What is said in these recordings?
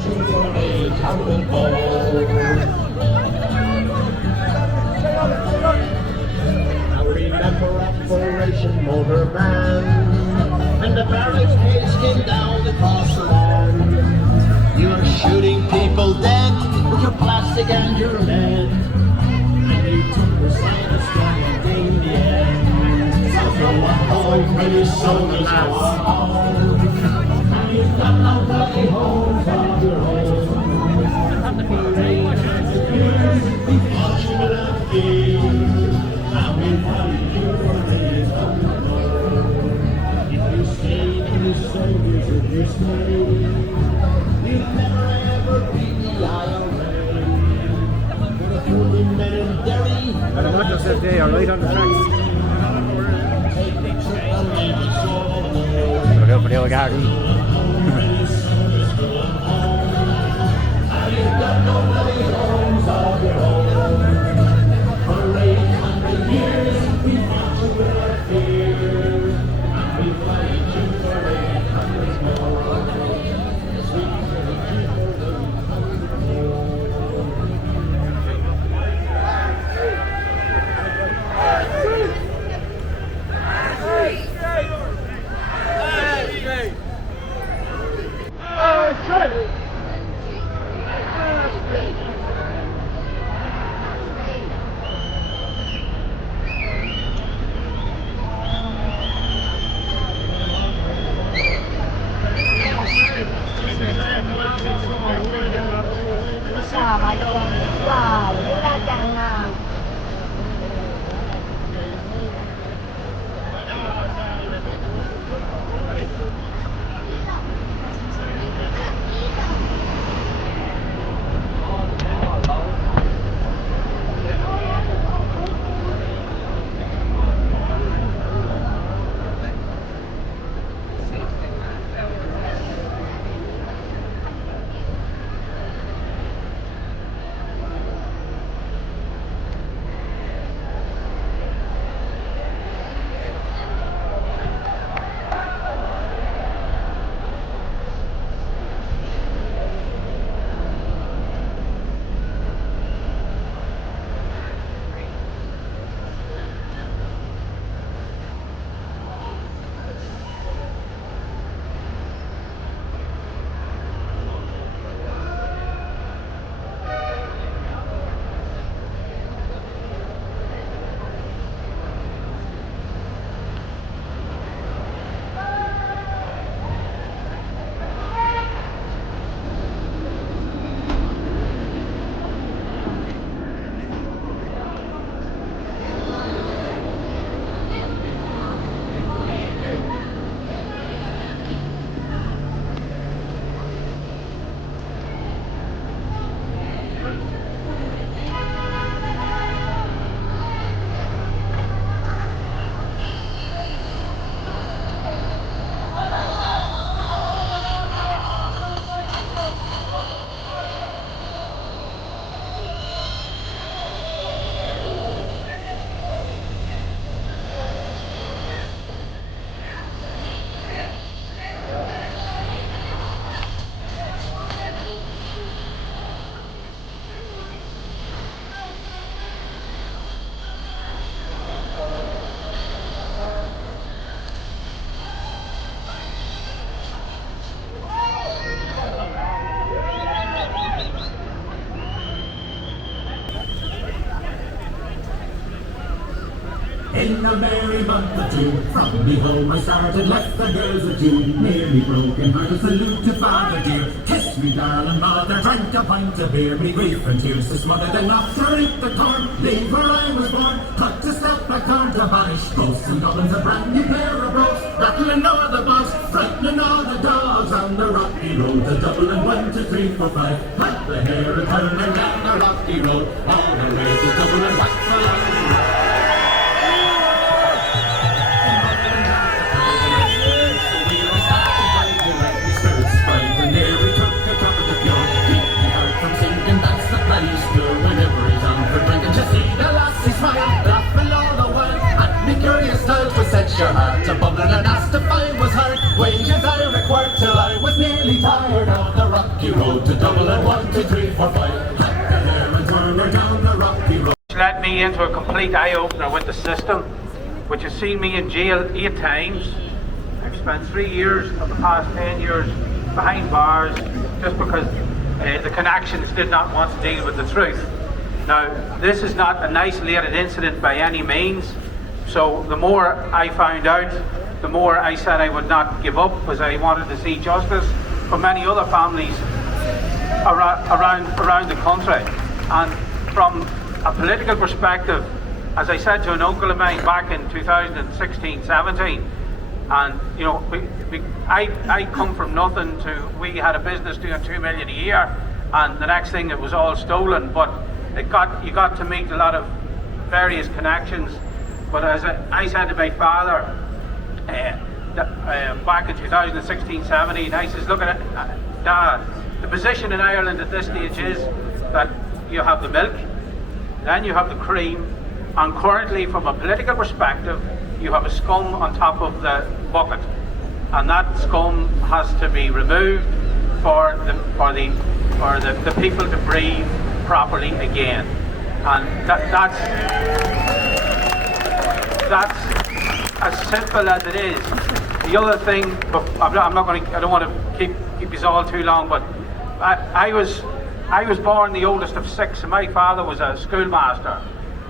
I remember Operation Motor Van, and the barracks case came down across the land. You were shooting people dead with your plastic and your lead, and you took the side of strong in the end. So go home, British soldiers, go home. And you've got no bloody homes of your own. We fought you without fear, and we fight you for days on the road. If you stayed in the soldiers, if you stayed, you'd never ever beat the IRA. With a 40-minute dairy, I don't know, just they are right on the tracks. Look out for the old garden. Wow, ra chàng à. In a merry month of June, from me home I started, left the girls of June, nearly broken hearted, salute to father dear. Kiss me darling mother, drank a pint of beer, me grief and tears to smother, then knocked her in the corn, leave where I was born, cut to step back down to banish, ghosts and goblins, a brand new pair of brogues, rattling all the bogs, frightening all the dogs on the rocky road to Dublin, 1, 2, 3, 4, 5, had the hair and turning down the rocky road, all the way to Dublin, back the long road. Your heart to bubbling and asked if I was hurt. Wages I required till I was nearly tired of the rocky road. to double and 1, 2, 3, 4, 5. Cut her hair and turn her down the rocky road. Which led me into a complete eye-opener with the system, which has seen me in jail 8 times. I've spent 3 years of the past 10 years behind bars just because the connections did not want to deal with the truth. Now, this is not an isolated incident by any means, so the more I found out, the more I said I would not give up, because I wanted to see justice for many other families around the country. And from a political perspective, as I said to an uncle of mine back in 2016-17, and you know, I come from nothing to, we had a business doing 2 million a year, and the next thing it was all stolen. But you got to meet a lot of various connections. But as I said to my father back in 2016-17, I says, look at it, Dad, the position in Ireland at this stage is that you have the milk, then you have the cream, and currently from a political perspective you have a scum on top of the bucket, and that scum has to be removed for the people to breathe properly again. And that's as simple as it is. The other thing, I don't want to keep you all too long, but I was born the oldest of 6, and my father was a schoolmaster,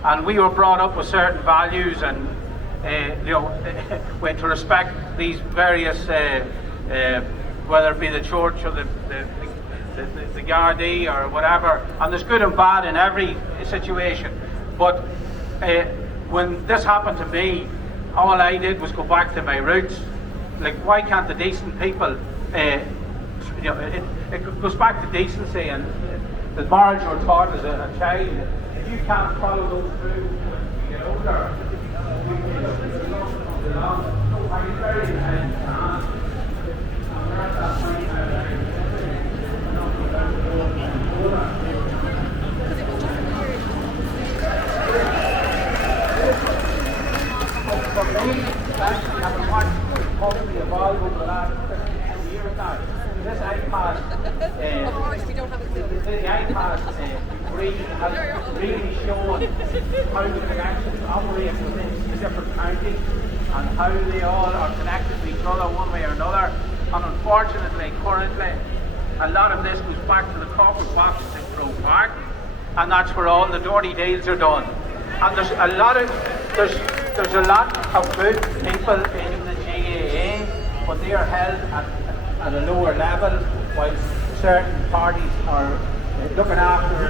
and we were brought up with certain values, and you know, we had to respect these various, whether it be the church or the Gardaí or whatever, and there's good and bad in every situation. But when this happened to me, all I did was go back to my roots. Like, why can't the decent people, you know, it goes back to decency and the morals you were taught as a child. If you can't follow those through when you get older, for me, especially having watched publicly evolve over the last 15 years now, this iPad, the iPad has really shown how the connections operate within the different counties and how they all are connected to each other one way or another. And unfortunately, currently, a lot of this goes back to the corporate boxes in Croke Park, and that's where all the dirty deals are done. And there's a lot of good people in the GAA, but they are held at a lower level, while certain parties are looking after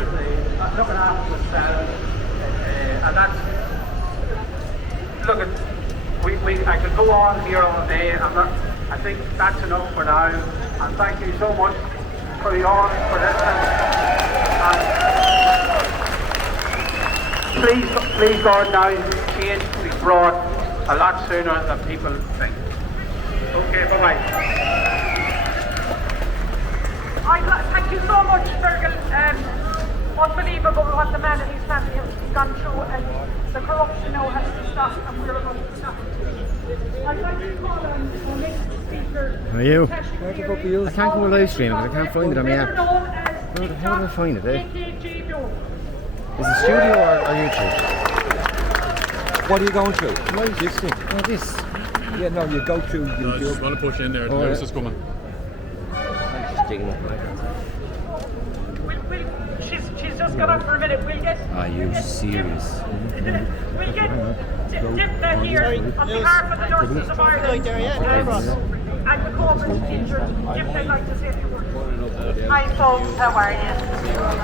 themselves, and that's, look at, I could go on here all day. I think that's enough for now, and thank you so much for listening. And please God, now change will be brought a lot sooner than people think. Okay, bye-bye. Thank you so much, Fergal. Unbelievable what the man and his family have gone through, and the corruption now has to stop, and we're going to stop it. I'd like to call on the next speaker. How are you? Where the fuck are you? I can't go live stream because I can't find it on my app. How do I find it, eh? Is it studio or YouTube? What are you going to? This thing. Oh, this. Yeah, no, you go to YouTube. No, I just want to push in there. The mouse is coming. I'm just digging up my She's just got up for a minute. We'll get. Are you serious? We'll get Dip here on behalf of the nurses of Ireland and the COVID teachers. Dip, they'd like to say a few words. Hi folks, how are you?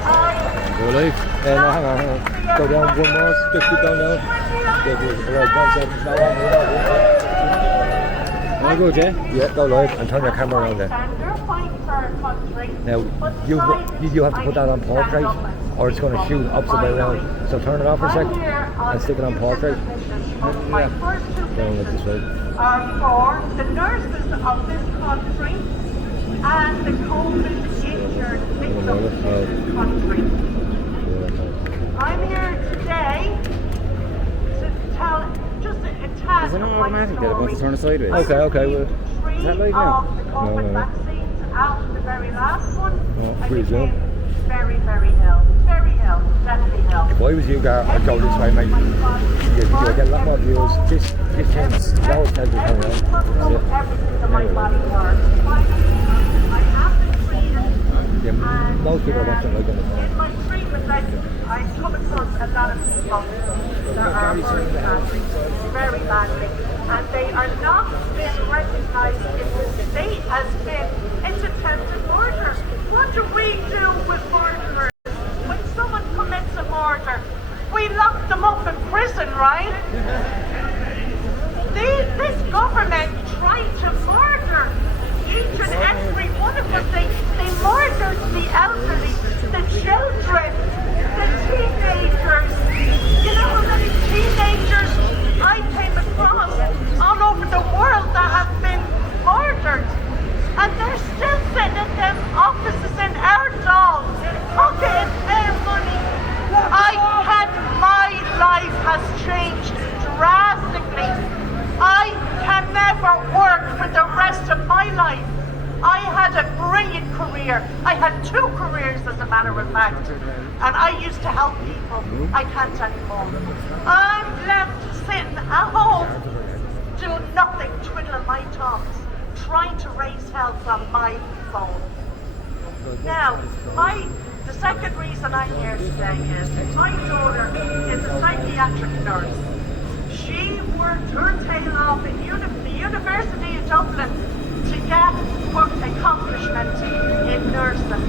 Hi. Go live. No, hang on. Go down one more. Just keep going down. Wanna go, Jay? Yeah, go live and turn your camera around there. Now, you have to put that on portrait, or it's going to shoot opposite way around. So turn it off for a sec and stick it on portrait. Yeah. Going like this way. For the nurses of this country and the COVID injured victims of this country. I'm here today to tell just a tad Is it not of my automatic that it story. wants to turn it sideways? Okay, well. Is that live now? Of the COVID vaccines out the very last one, I pretty became good. very, very ill. Very ill, definitely ill. If I was you, I'd go this way, mate. You'll get a lot more views. This time, now it's time to turn around. Everything that my body works. I have been treated. Yeah, most people are watching like that. In my treatment, I come across a lot of people that are hurt very badly, and they are not being recognised in the state as being it's attempted murder. What do we do with murderers? When someone commits a murder, we lock them up in prison, right? This government tried to murder each and every one of us. They murdered the elderly, the children, the teenagers. You know how many teenagers I came across all over the world that have been murdered? And they're still sitting in them offices in our dolls, pocketing their money. My life has changed drastically. I can never work for the rest of my life. I had a brilliant career. I had 2 careers, as a matter of fact. And I used to help people. I can't anymore. I'm left sitting at home, doing nothing, twiddling my thumbs, trying to raise hell from my phone. Now, the second reason I'm here today is my daughter is a psychiatric nurse. She worked her tail off in the University of Dublin to get work accomplishment in nursing.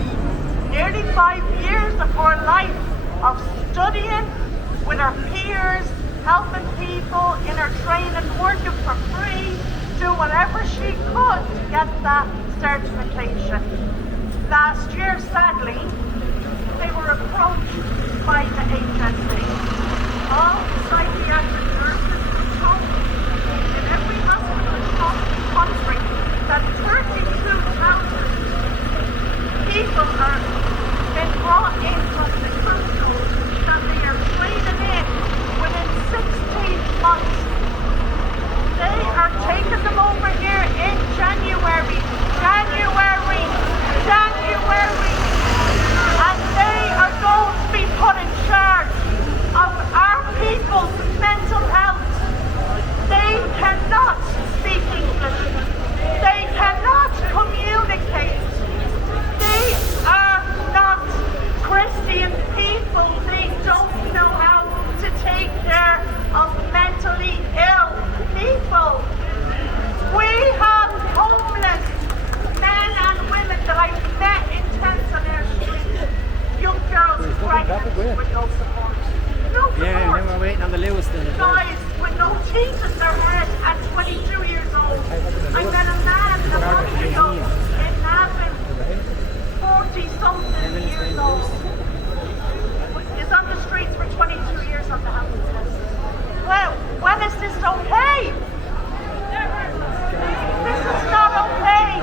Nearly 5 years of her life of studying with her peers, helping people in her training, working for free, do whatever she could to get that certification. Last year, sadly, they were approached by the HSC. All psychiatric nurses were told in every hospital across the country that 32,000 people are been brought in from the council that they are training in within 16 months. They are taking them over here in January, and they are going to be put in charge of our people's mental health. They cannot speak English. They cannot communicate. They are not Christian people. They don't know how to take care of mentally ill people. We have homeless men and women that I've met in tents on their streets. Young girls pregnant with no support. No support. Yeah, and then we're waiting on the Lewis then. Guys with no teeth in their head at 22 years old. I met a man a month ago in Navan, 40-something years old. Is on the streets for 22 years on the housing list. Well, when is this okay? This is not okay.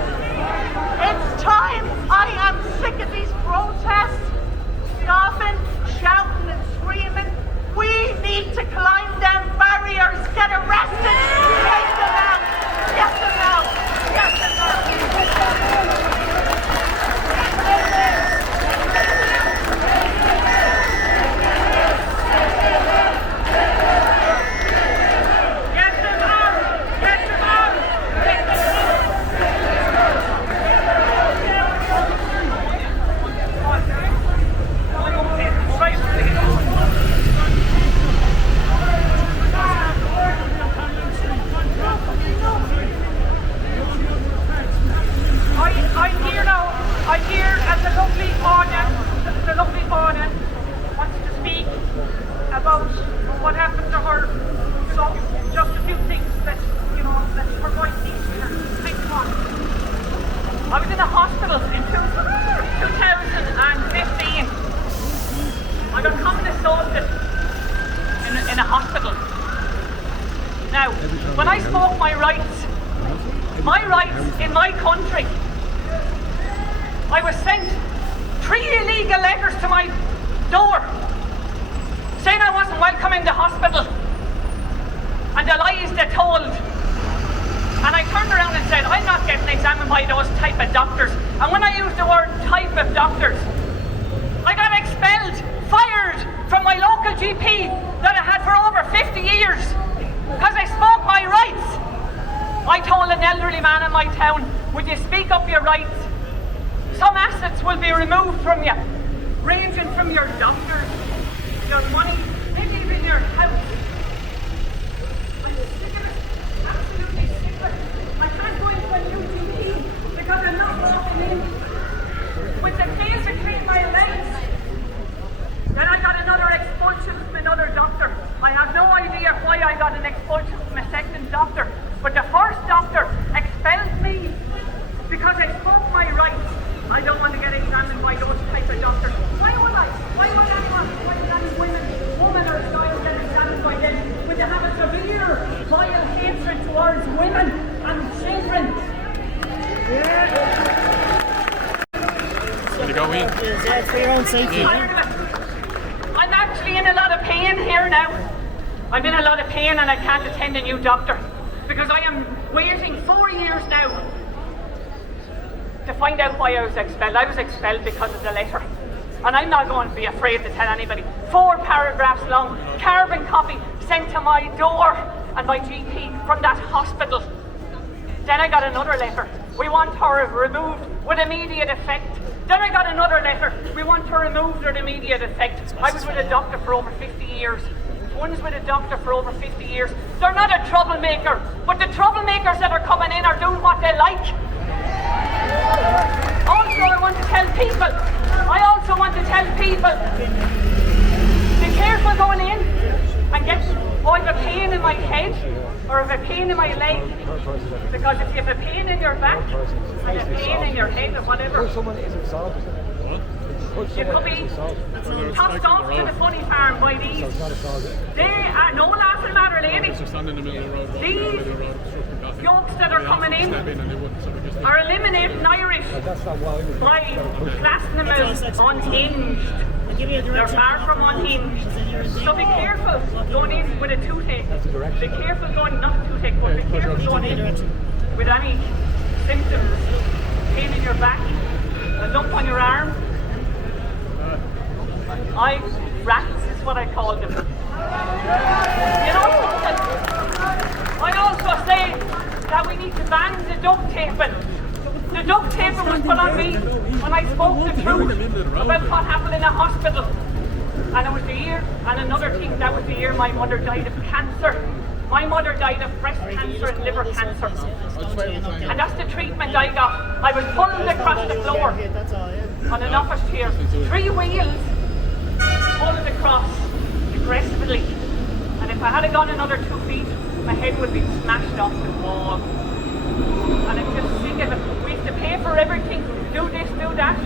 It's time. I am sick of these protests, scoffing, shouting and screaming. We need to climb down barriers, get arrested, take them out, get them out, get them out. I hear as the lovely Orna wants to speak about what happened to her. So just a few things that her voice needs to hear. Thank you, Orna. I was in a hospital in 2015. I got common assaulted in a hospital. Now, when I spoke my rights in my country, I was sent 3 illegal letters to my door saying I wasn't welcome in the hospital, and the lies they told And I turned around and said, I'm not getting examined by those type of doctors. And when I used the word type of doctors, I got expelled, fired from my local GP that I had for over 50 years because I spoke my rights. I told an elderly man in my town, would you speak up your rights? Some assets will be removed from you, ranging from your doctors, your money, maybe even your house. I'm sick of it, absolutely sick of it. I can't go into a new GP because I'm not walking in with the keys to clean my legs. Then I got another expulsion from another doctor. I have no idea why I got an expulsion from a second doctor, but the first doctor expelled me because I spoke my rights. I don't want to get examined by those type of doctors. Why would I? Why would anyone? Why would any woman or child get examined by them? Would they have a severe, vile hatred towards women and children? Can you go in? It's for your own safety. I'm actually in a lot of pain here now. I'm in a lot of pain and I can't attend a new doctor because I am waiting 4 years now to find out why I was expelled. I was expelled because of the letter. And I'm not going to be afraid to tell anybody. 4 paragraphs long, carbon copy sent to my door and my GP from that hospital. Then I got another letter. We want her removed with immediate effect. Then I got another letter. We want her removed with immediate effect. I was with a doctor for over 50 years. One's with a doctor for over 50 years. They're not a troublemaker, but the troublemakers that are coming in are doing what they like. Also, I want to tell people, be careful going in and get, I have a pain in my head or I have a pain in my leg. Because if you have a pain in your back and a pain in your head or whatever, you could be tossed off to the funny farm by these. They are no laughing matter, lady. These yokes that are coming in are eliminating Irish by classing them as unhinged. They're far from unhinged. So be careful going in with a toothache. Be careful going, not a toothache, but be careful going in with any symptoms. Pain in your back, a lump on your arm. Rats is what I call them. You know something? I also say that we need to ban the duct taping. The duct taping was put on me when I spoke the truth about what happened in a hospital. And it was the year, and another thing, that was the year my mother died of cancer. My mother died of breast cancer and liver cancer. And that's the treatment I got. I was pulled across the floor on an office chair. 3 wheels pulled across aggressively. And if I had gone another 2 feet, my head would be smashed off the wall. And I'm just sick of it. We have to pay for everything. Do this, do that.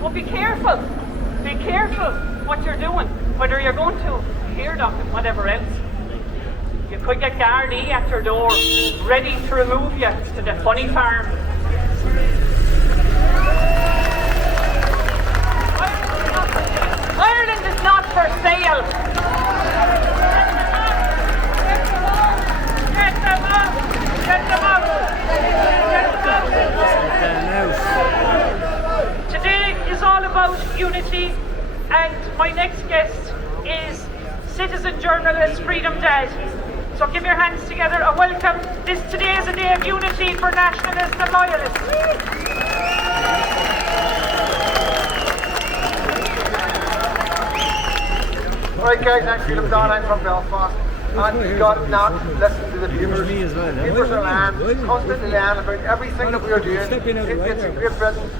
But be careful. Be careful what you're doing. Whether you're going to a ear doctor, whatever else. You could get Gardaí at your door, ready to remove you to the funny farm. Ireland is not for sale. Get them out! Get them out! Today is all about unity, and my next guest is citizen journalist Freedom Dail. So give your hands together and welcome. Today is a day of unity for nationalists and loyalists. Right guys, I'm Freedom Dail, I'm from Belfast. And you've got not listen to the papers. Papers are lying, constantly lying about everything that we are doing. It's in Great Britain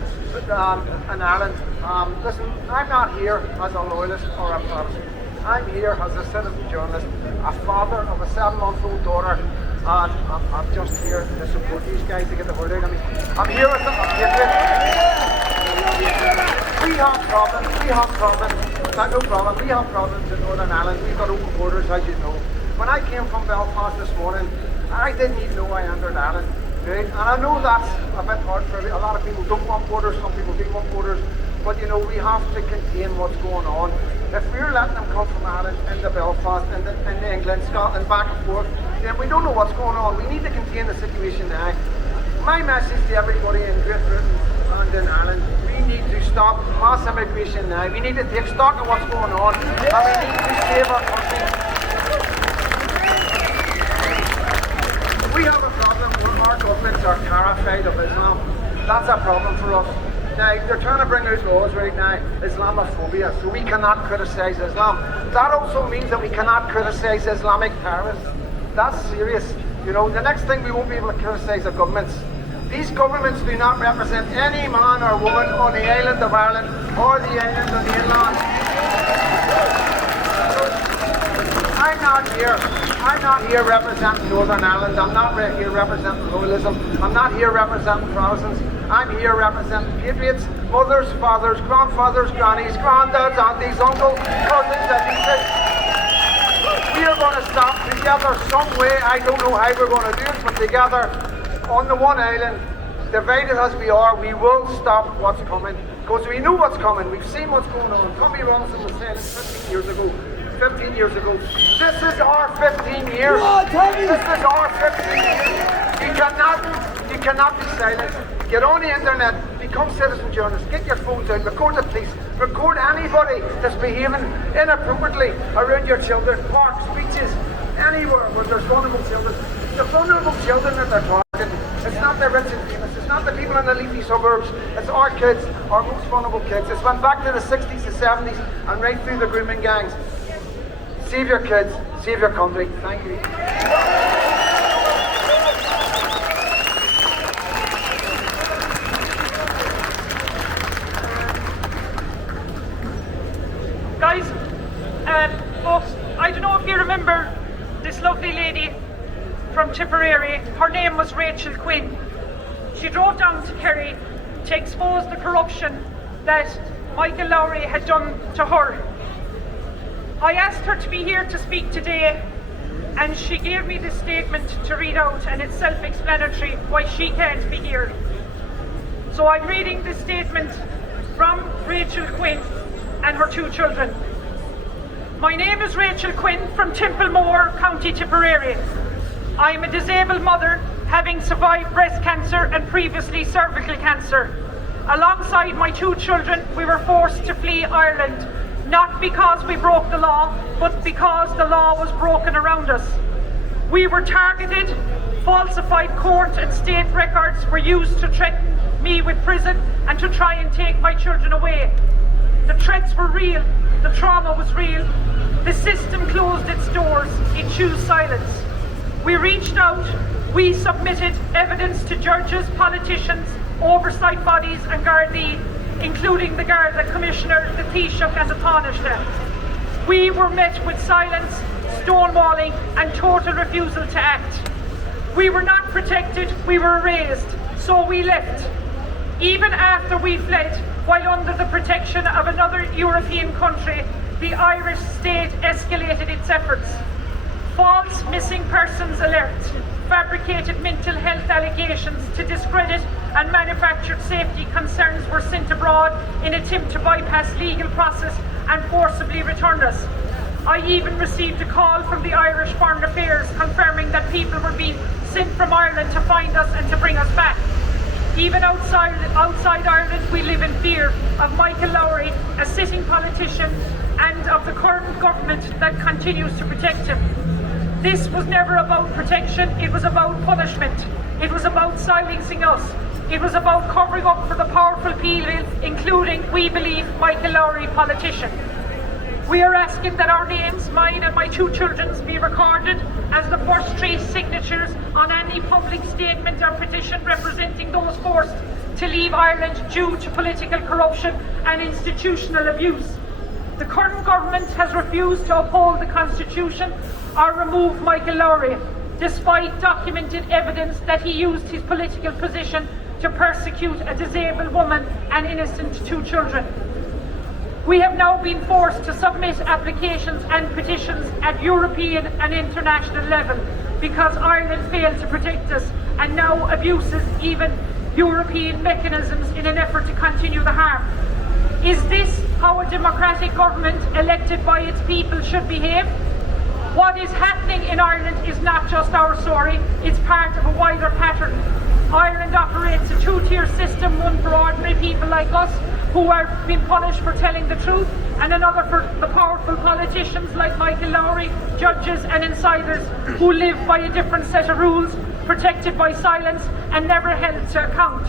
and Ireland. Listen, I'm not here as a loyalist or a Protestant. I'm here as a citizen journalist, a father of a 7-month-old daughter, and I'm just here to support these guys to get the word out. I'm here as we have problems in Northern Ireland. We've got open borders, as you know. When I came from Belfast this morning, I didn't even know I entered Ireland. Right? And I know that's a bit hard for a lot of people. Don't want borders, some people do want borders. but you know, we have to contain what's going on. If we're letting them come from Ireland into Belfast, into England, Scotland, back and forth, then we don't know what's going on. We need to contain the situation now. My message to everybody in Great Britain and in Ireland, we need to stop mass immigration now. We need to take stock of what's going on, and we need to save our country. We have a problem where our governments are terrified of Islam. That's a problem for us. Now, they're trying to bring out laws right now, Islamophobia, so we cannot criticise Islam. That also means that we cannot criticise Islamic terrorists. That's serious. You know, the next thing we won't be able to criticise are governments. These governments do not represent any man or woman on the island of Ireland or the island of the inland. I'm not here representing Northern Ireland. I'm not here representing loyalism. I'm not here representing Protestants. I'm here representing patriots, mothers, fathers, grandfathers, grannies, granddads, aunties, uncles, cousins, and nieces. We are going to stop together some way. I don't know how we're going to do it, but together on the one island, divided as we are, we will stop what's coming. Because we know what's coming. We've seen what's going on. Tommy Robinson was saying 15 years ago. 15 years ago. This is our 15 years. This is our 15 years. You cannot be silent. Get on the internet, become citizen journalists, get your phones out, record the police, record anybody that's behaving inappropriately around your children, parks, beaches, anywhere where there's vulnerable children. It's the vulnerable children that they're targeting. It's not the rich and famous. It's not the people in the leafy suburbs. It's our kids, our most vulnerable kids. It's went back to the 60s, the 70s, and right through the grooming gangs. Save your kids, save your country. Thank you. Guys, folks, I don't know if you remember this lovely lady from Tipperary. Her name was Rachel Quinn. She drove down to Kerry to expose the corruption that Michael Lowry had done to her. I asked her to be here to speak today, and she gave me this statement to read out, and it's self-explanatory why she can't be here. So I'm reading this statement from Rachel Quinn and her two children. My name is Rachel Quinn from Templemore, County Tipperary. I am a disabled mother, having survived breast cancer and previously cervical cancer. Alongside my two children, we were forced to flee Ireland, not because we broke the law, but because the law was broken around us. We were targeted, falsified court and state records were used to threaten me with prison and to try and take my children away. The threats were real, the trauma was real. The system closed its doors, it chose silence. We reached out, we submitted evidence to judges, politicians, oversight bodies and Gardaí, including the Garda Commissioner, the Taoiseach and the Taoiseach. We were met with silence, stonewalling and total refusal to act. We were not protected, we were erased, so we left. Even after we fled, while under the protection of another European country, the Irish state escalated its efforts. False missing persons alert, fabricated mental health allegations to discredit and manufactured safety concerns were sent abroad in attempt to bypass legal process and forcibly return us. I even received a call from the Irish Foreign Affairs confirming that people were being sent from Ireland to find us and to bring us back. Even outside Ireland, we live in fear of Michael Lowry, a sitting politician, and of the current government that continues to protect him. This was never about protection, it was about punishment. It was about silencing us. It was about covering up for the powerful people, including, we believe, Michael Lowry, politician. We are asking that our names, mine and my two children's, be recorded as the first 3 signatures on any public statement or petition representing those forced to leave Ireland due to political corruption and institutional abuse. The current government has refused to uphold the Constitution or remove Michael Lowry, despite documented evidence that he used his political position to persecute a disabled woman and innocent 2 children. We have now been forced to submit applications and petitions at European and international level because Ireland failed to protect us and now abuses even European mechanisms in an effort to continue the harm. Is this how a democratic government elected by its people should behave? What is happening in Ireland is not just our story, it's part of a wider pattern. Ireland operates a two-tier system, one for ordinary people like us who are being punished for telling the truth, and another for the powerful politicians like Michael Lowry, judges and insiders who live by a different set of rules, protected by silence and never held to account.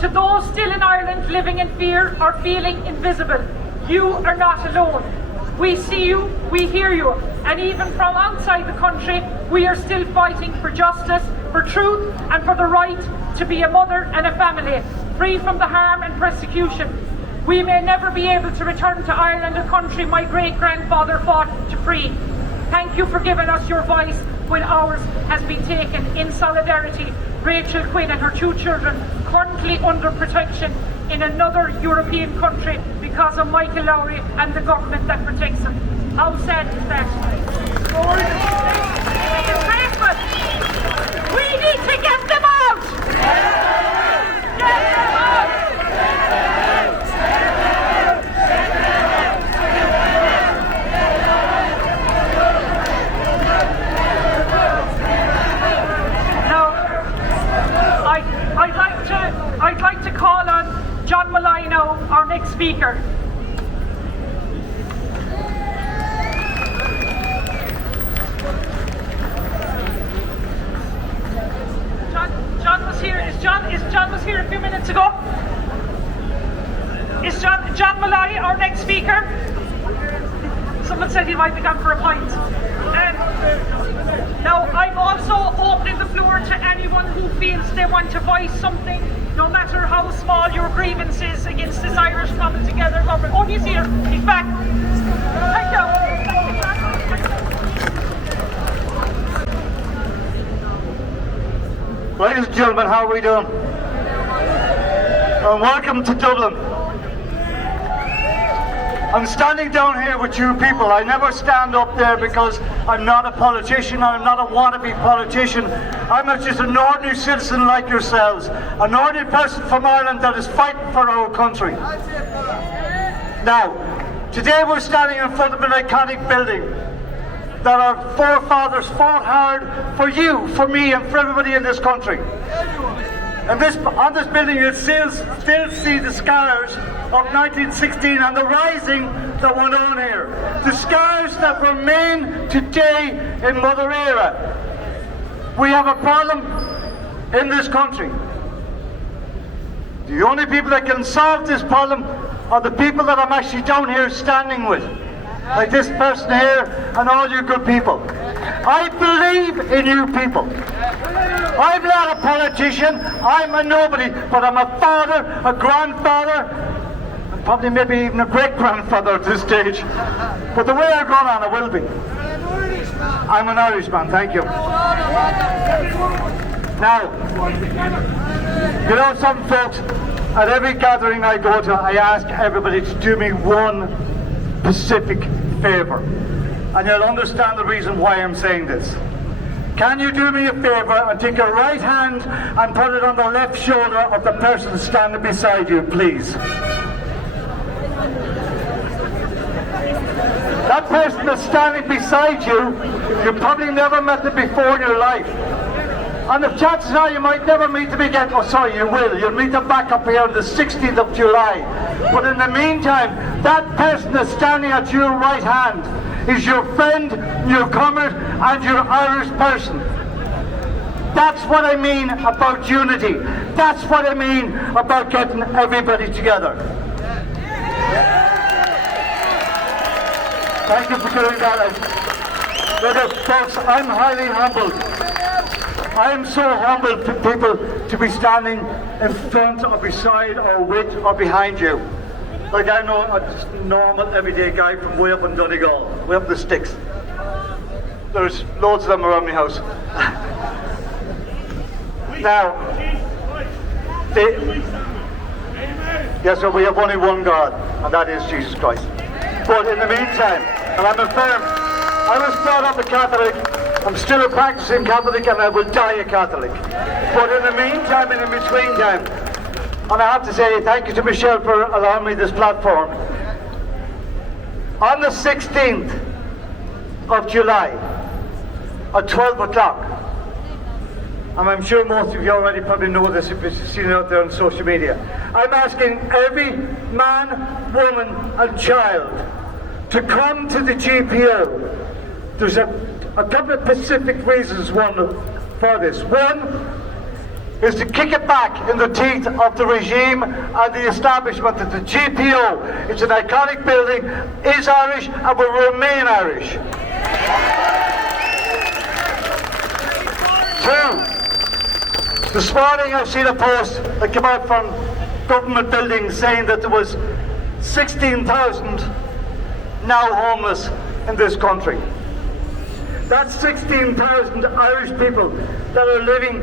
To those still in Ireland living in fear or feeling invisible, you are not alone. We see you, we hear you, and even from outside the country, we are still fighting for justice, for truth, and for the right to be a mother and a family, free from the harm and persecution. We may never be able to return to Ireland, a country my great-grandfather fought to free. Thank you for giving us your voice when ours has been taken. In solidarity, Rachel Quinn and her 2 children, currently under protection in another European country because of Michael Lowry and the government that protects them. How sad is that? It's we need to get them out! Get them out! I'd like to call on John Malloy now, our next speaker. John was here. John was here a few minutes ago. Is John Malloy our next speaker? Someone said he might be gone for a pint. Now, I'm also opening the floor to anyone who feels they want to voice something, no matter how small your grievance is against this Irish Coming Together government. Oh, he's here. He's back. Thank you. Ladies and gentlemen, how are we doing? And welcome to Dublin. I'm standing down here with you people. I never stand up there because I'm not a politician, I'm not a wannabe politician. I'm just an ordinary citizen like yourselves, an ordinary person from Ireland that is fighting for our country. Now, today we're standing in front of an iconic building that our forefathers fought hard for you, for me, and for everybody in this country. And on this building you'll still see the scars of 1916 and the rising that went on here. The scars that remain today in Mother Era. We have a problem in this country. The only people that can solve this problem are the people that I'm actually down here standing with. Like this person here and all you good people. I believe in you people. I'm not a politician, I'm a nobody, but I'm a father, a grandfather, and probably maybe even a great-grandfather at this stage. But the way I've gone on, I will be. I'm an Irishman, thank you. Now, you know some folks, at every gathering I go to, I ask everybody to do me one specific favour. And you'll understand the reason why I'm saying this. Can you do me a favour and take your right hand and put it on the left shoulder of the person standing beside you, please? That person that's standing beside you, you probably never met them before in your life. And the chances are you might never meet them again. Oh, sorry, you will. You'll meet them back up here on the 16th of July. But in the meantime, that person that's standing at your right hand is your friend, your comrade, and your Irish person. That's what I mean about unity. That's what I mean about getting everybody together. Thank you for doing that. Look, folks, I'm highly humbled. I am so humbled for people to be standing in front or beside or with or behind you. Like I know a just normal everyday guy from way up in Donegal, way up the sticks. There's loads of them around my house. Now, yes, so we have only one God, and that is Jesus Christ. But in the meantime, and I'm affirm, I was brought up a Catholic, I'm still a practicing Catholic, and I will die a Catholic. But in the meantime and in between time, And I have to say thank you to Michelle for allowing me this platform. On the 16th of July at 12 o'clock, and I'm sure most of you already probably know this if you've seen it out there on social media, I'm asking every man, woman and child to come to the GPO. There's a couple of specific reasons for this. One is to kick it back in the teeth of the regime and the establishment that the GPO, it's an iconic building, is Irish and will remain Irish. Two, this morning I've seen a post that came out from government buildings saying that there was 16,000 now homeless in this country. That's 16,000 Irish people that are living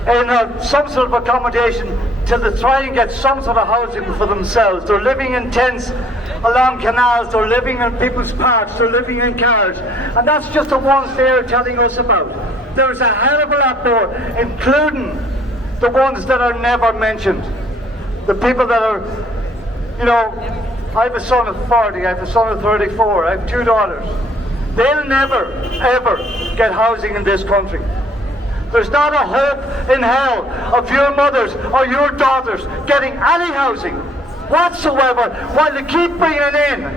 in some sort of accommodation till they try and get some sort of housing for themselves. They're living in tents along canals, they're living in people's parks, they're living in cars. And that's just the ones they're telling us about. There's a hell of a lot more, including the ones that are never mentioned. The people that are, you know, I have a son of 40, I have a son of 34, I have 2 daughters. They'll never, ever get housing in this country. There's not a hope in hell of your mothers or your daughters getting any housing whatsoever while they keep bringing in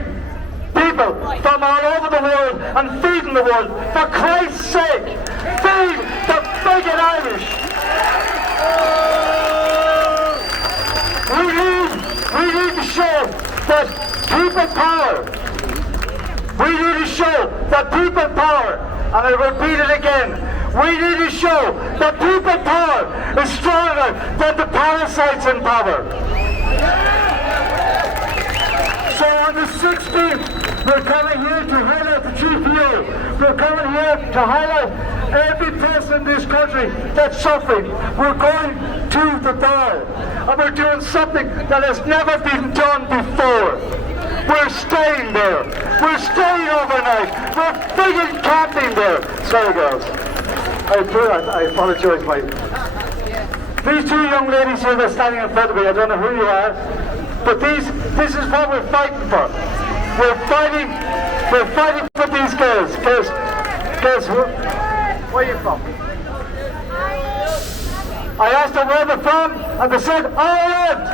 people from all over the world and feeding the world. For Christ's sake, feed the friggin' Irish. We need to show that people power. We need to show that people power. And I repeat it again. We need to show that people power is stronger than the parasites in power. So on the 16th, we're coming here to highlight the GPO. We're coming here to highlight every person in this country that's suffering. We're going to the Dail, and we're doing something that has never been done before. We're staying there. We're staying overnight. We're friggin' camping there. Sorry, girls. I apologise, These 2 young ladies here that are standing in front of me, I don't know who you are, but this is what we're fighting for. We're fighting for these girls. Girls, where are you from? I asked them where they're from, and they said, Ireland!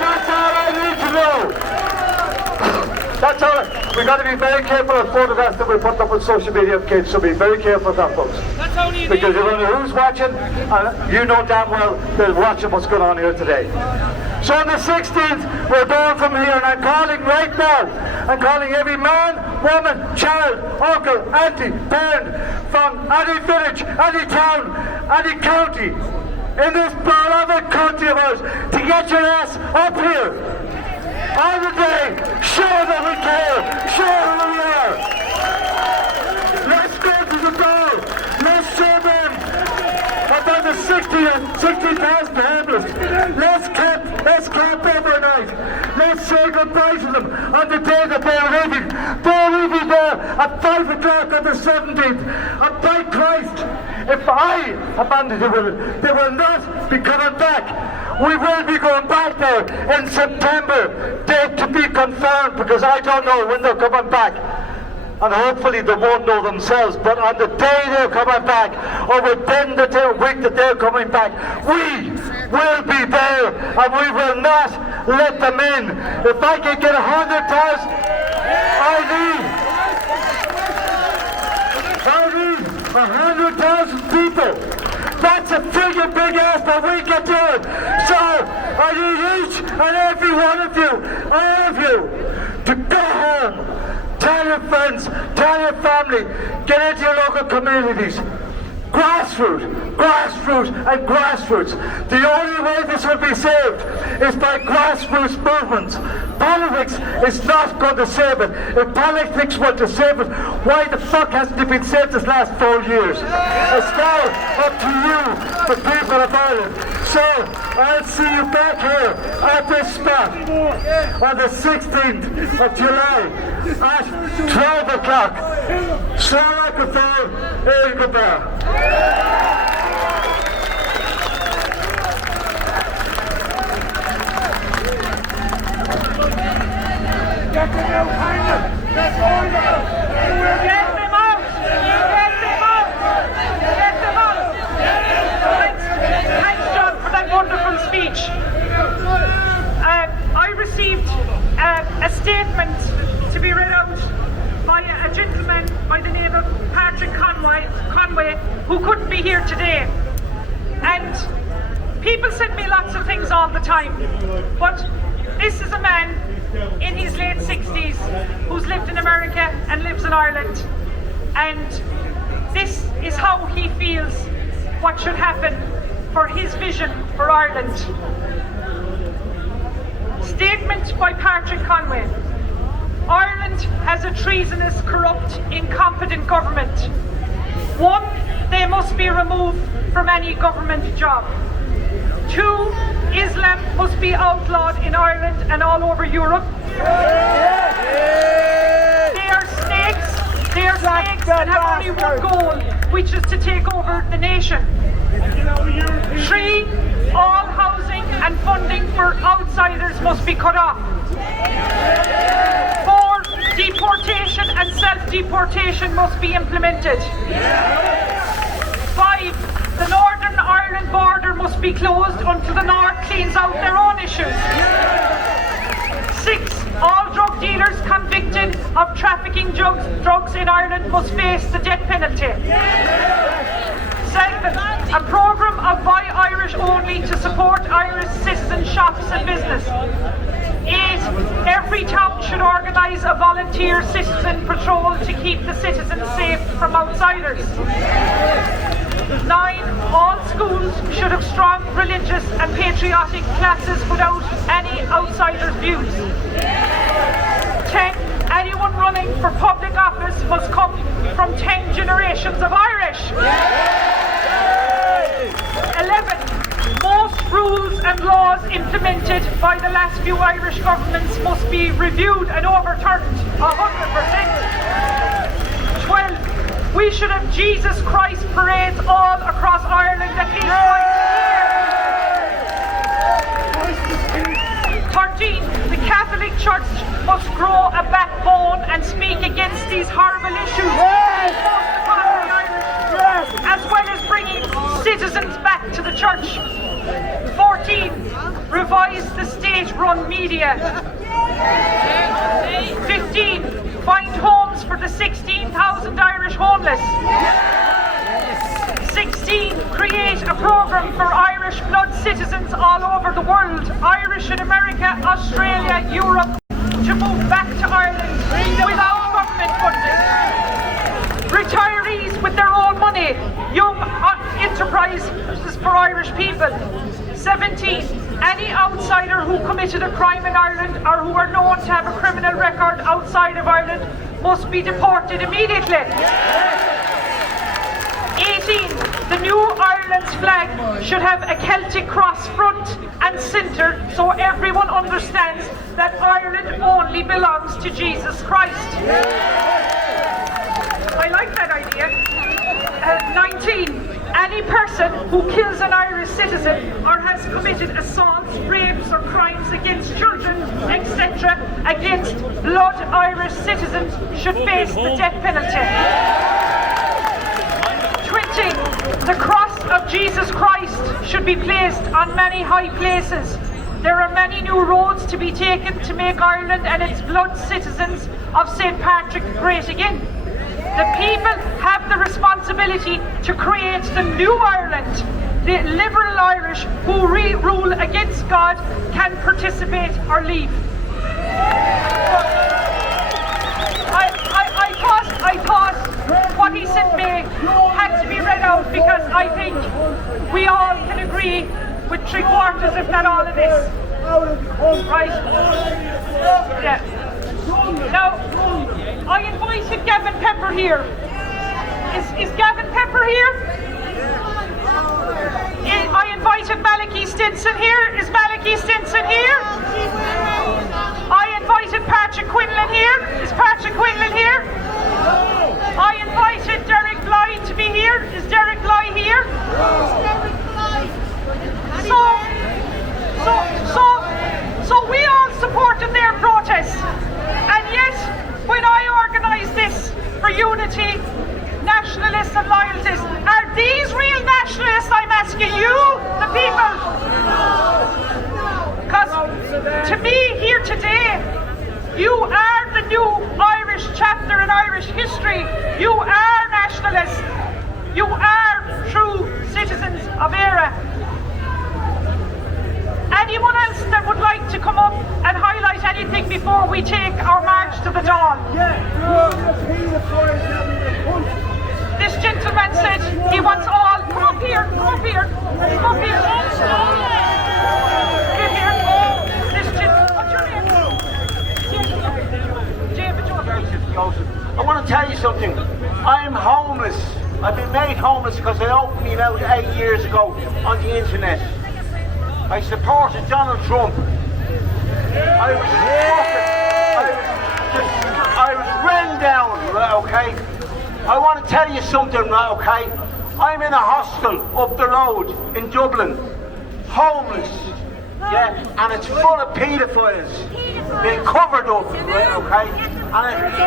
That's all I need to know. That's all. We've got to be very careful of photographs that we put up on social media of kids, so be very careful of that, folks. Because you don't know who's watching, and you know damn well they're watching what's going on here today. So on the 16th, we're going from here, and I'm calling right now. I'm calling every man, woman, child, uncle, auntie, parent, from any village, any town, any county, in this beloved country of ours, to get your ass up here. On the day, show that we care, show who we are. Let's go to the Dail. Let's show them about the 60,000 homeless. Let's camp overnight. Let's say goodbye to them on the day that they're leaving. They're leaving there at 5 o'clock on the 17th. And by Christ, if I abandon them, they will not be coming back. We will be going back there in September, date to be confirmed, because I don't know when they're coming back. And hopefully they won't know themselves, but on the day they're coming back, or within the week that they're coming back, we will be there, and we will not let them in. If I can get 100,000, I need 100,000 people. That's a friggin' big ass, but we can do it. So I need each and every one of you, all of you, to go home. Tell your friends, tell your family, get into your local communities. Grassroots, and grassroots. The only way this will be saved is by grassroots movements. Politics is not going to save it. If politics were to save it, why the fuck hasn't it been saved this last 4 years? It's now up to you, the people of Ireland. So, I'll see you back here at this spot on the 16th of July at 12 o'clock. Slán goodbye. Get them out, hang them! Get them out! Get them out! Get them out! Thanks, John, for that wonderful speech. I received a statement to be read out by a gentleman by the name of Patrick Conway, who couldn't be here today. And people send me lots of things all the time, but this is a man in his late 60s who's lived in America and lives in Ireland, and this is how he feels what should happen for his vision for Ireland. Statement by Patrick Conway. Ireland has a treasonous, corrupt, incompetent government. 1, they must be removed from any government job. 2, Islam must be outlawed in Ireland and all over Europe. They are snakes and have only one goal, which is to take over the nation. 3, all housing and funding for outsiders must be cut off. 4, deportation and self-deportation must be implemented. 5, the Northern Ireland border must be closed until the North cleans out their own issues. 6, all drug dealers convicted of trafficking drugs in Ireland must face the death penalty. 7, a programme of Buy Irish Only to support Irish citizen shops and business. 8, every town should organise a volunteer citizen patrol to keep the citizens safe from outsiders. 9, all schools should have strong religious and patriotic classes without any outsiders' views. 10, anyone running for public office must come from 10 generations of Irish. 11, most rules and laws implemented by the last few Irish governments must be reviewed and overturned 100%. 12, we should have Jesus Christ parades all across Ireland at least twice a year. 13, the Catholic Church must grow a backbone and speak against these horrible issues, as well as bringing citizens back to the church. 14, revise the state-run media. 15, find homes for the 16,000 Irish homeless. 16, create a programme for Irish blood citizens all over the world, Irish in America, Australia, Europe, to move back to Ireland without government funding. Retirees with their own money, young enterprises for Irish people. 17, any outsider who committed a crime in Ireland or who are known to have a criminal record outside of Ireland must be deported immediately. 18, the new Ireland's flag should have a Celtic cross front and centre so everyone understands that Ireland only belongs to Jesus Christ. I like that idea. 19, any person who kills an Irish citizen or has committed assaults, rapes or crimes against children, etc., against blood Irish citizens should face the death penalty. 20, the cross of Jesus Christ should be placed on many high places. There are many new roads to be taken to make Ireland and its blood citizens of St. Patrick great again. The people have the responsibility to create the new Ireland. The liberal Irish who rule against God can participate or leave. I thought what he sent me had to be read out because I think we all can agree with 3/4, if not all of this. Right? Yeah. Now, I invited Gavin Pepper here. Is Gavin Pepper here? I invited Malachy Stinson here. Is Malachy Stinson here? I invited Patrick Quinlan here. Is Patrick Quinlan here? I invited Derek Bly to be here. Is Derek Bly here? So we all supported their protest. nationalists, I'm asking you, the people. Because to me, here today, you are the new Irish chapter in Irish history. You are nationalists. You are true citizens of ERA. Anyone else that would like to come up and highlight anything before we take our march to the Dail? This gentleman said he wants all. Come up here, come up here, come up here. Get here. This gentleman, what's your name? David Joseph. I want to tell you something. I'm homeless. I've been made homeless because I opened me out 8 years ago on the internet. I supported Donald Trump. I was run down, right, okay? I want to tell you something, right, okay? I'm in a hostel up the road in Dublin, homeless, yeah, and it's full of paedophiles, being covered up, right, okay? And it's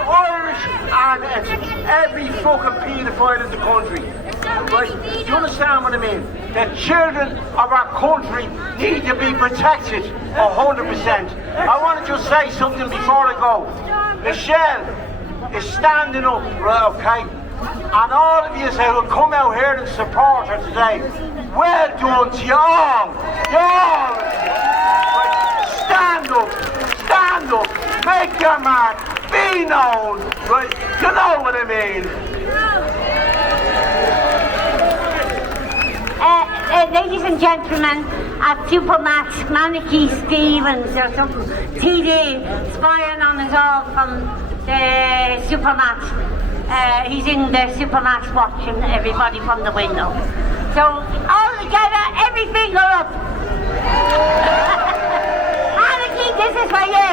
Irish, and it's every fucking paedophile in the country. Right? Do you understand what I mean? The children of our country need to be protected 100%. I want to just say something before I go. Michelle is standing up, right, okay? And all of you who will come out here and support her today, well done to you all. You all. Right? Stand up, make your mark, be known, right? You know what I mean? Ladies and gentlemen, at Supermax, Manicky Stevens or something, TD, spying on us all from the Supermax. He's in the Supermax watching everybody from the window. So, all together, every finger up. Manicky, this is for you.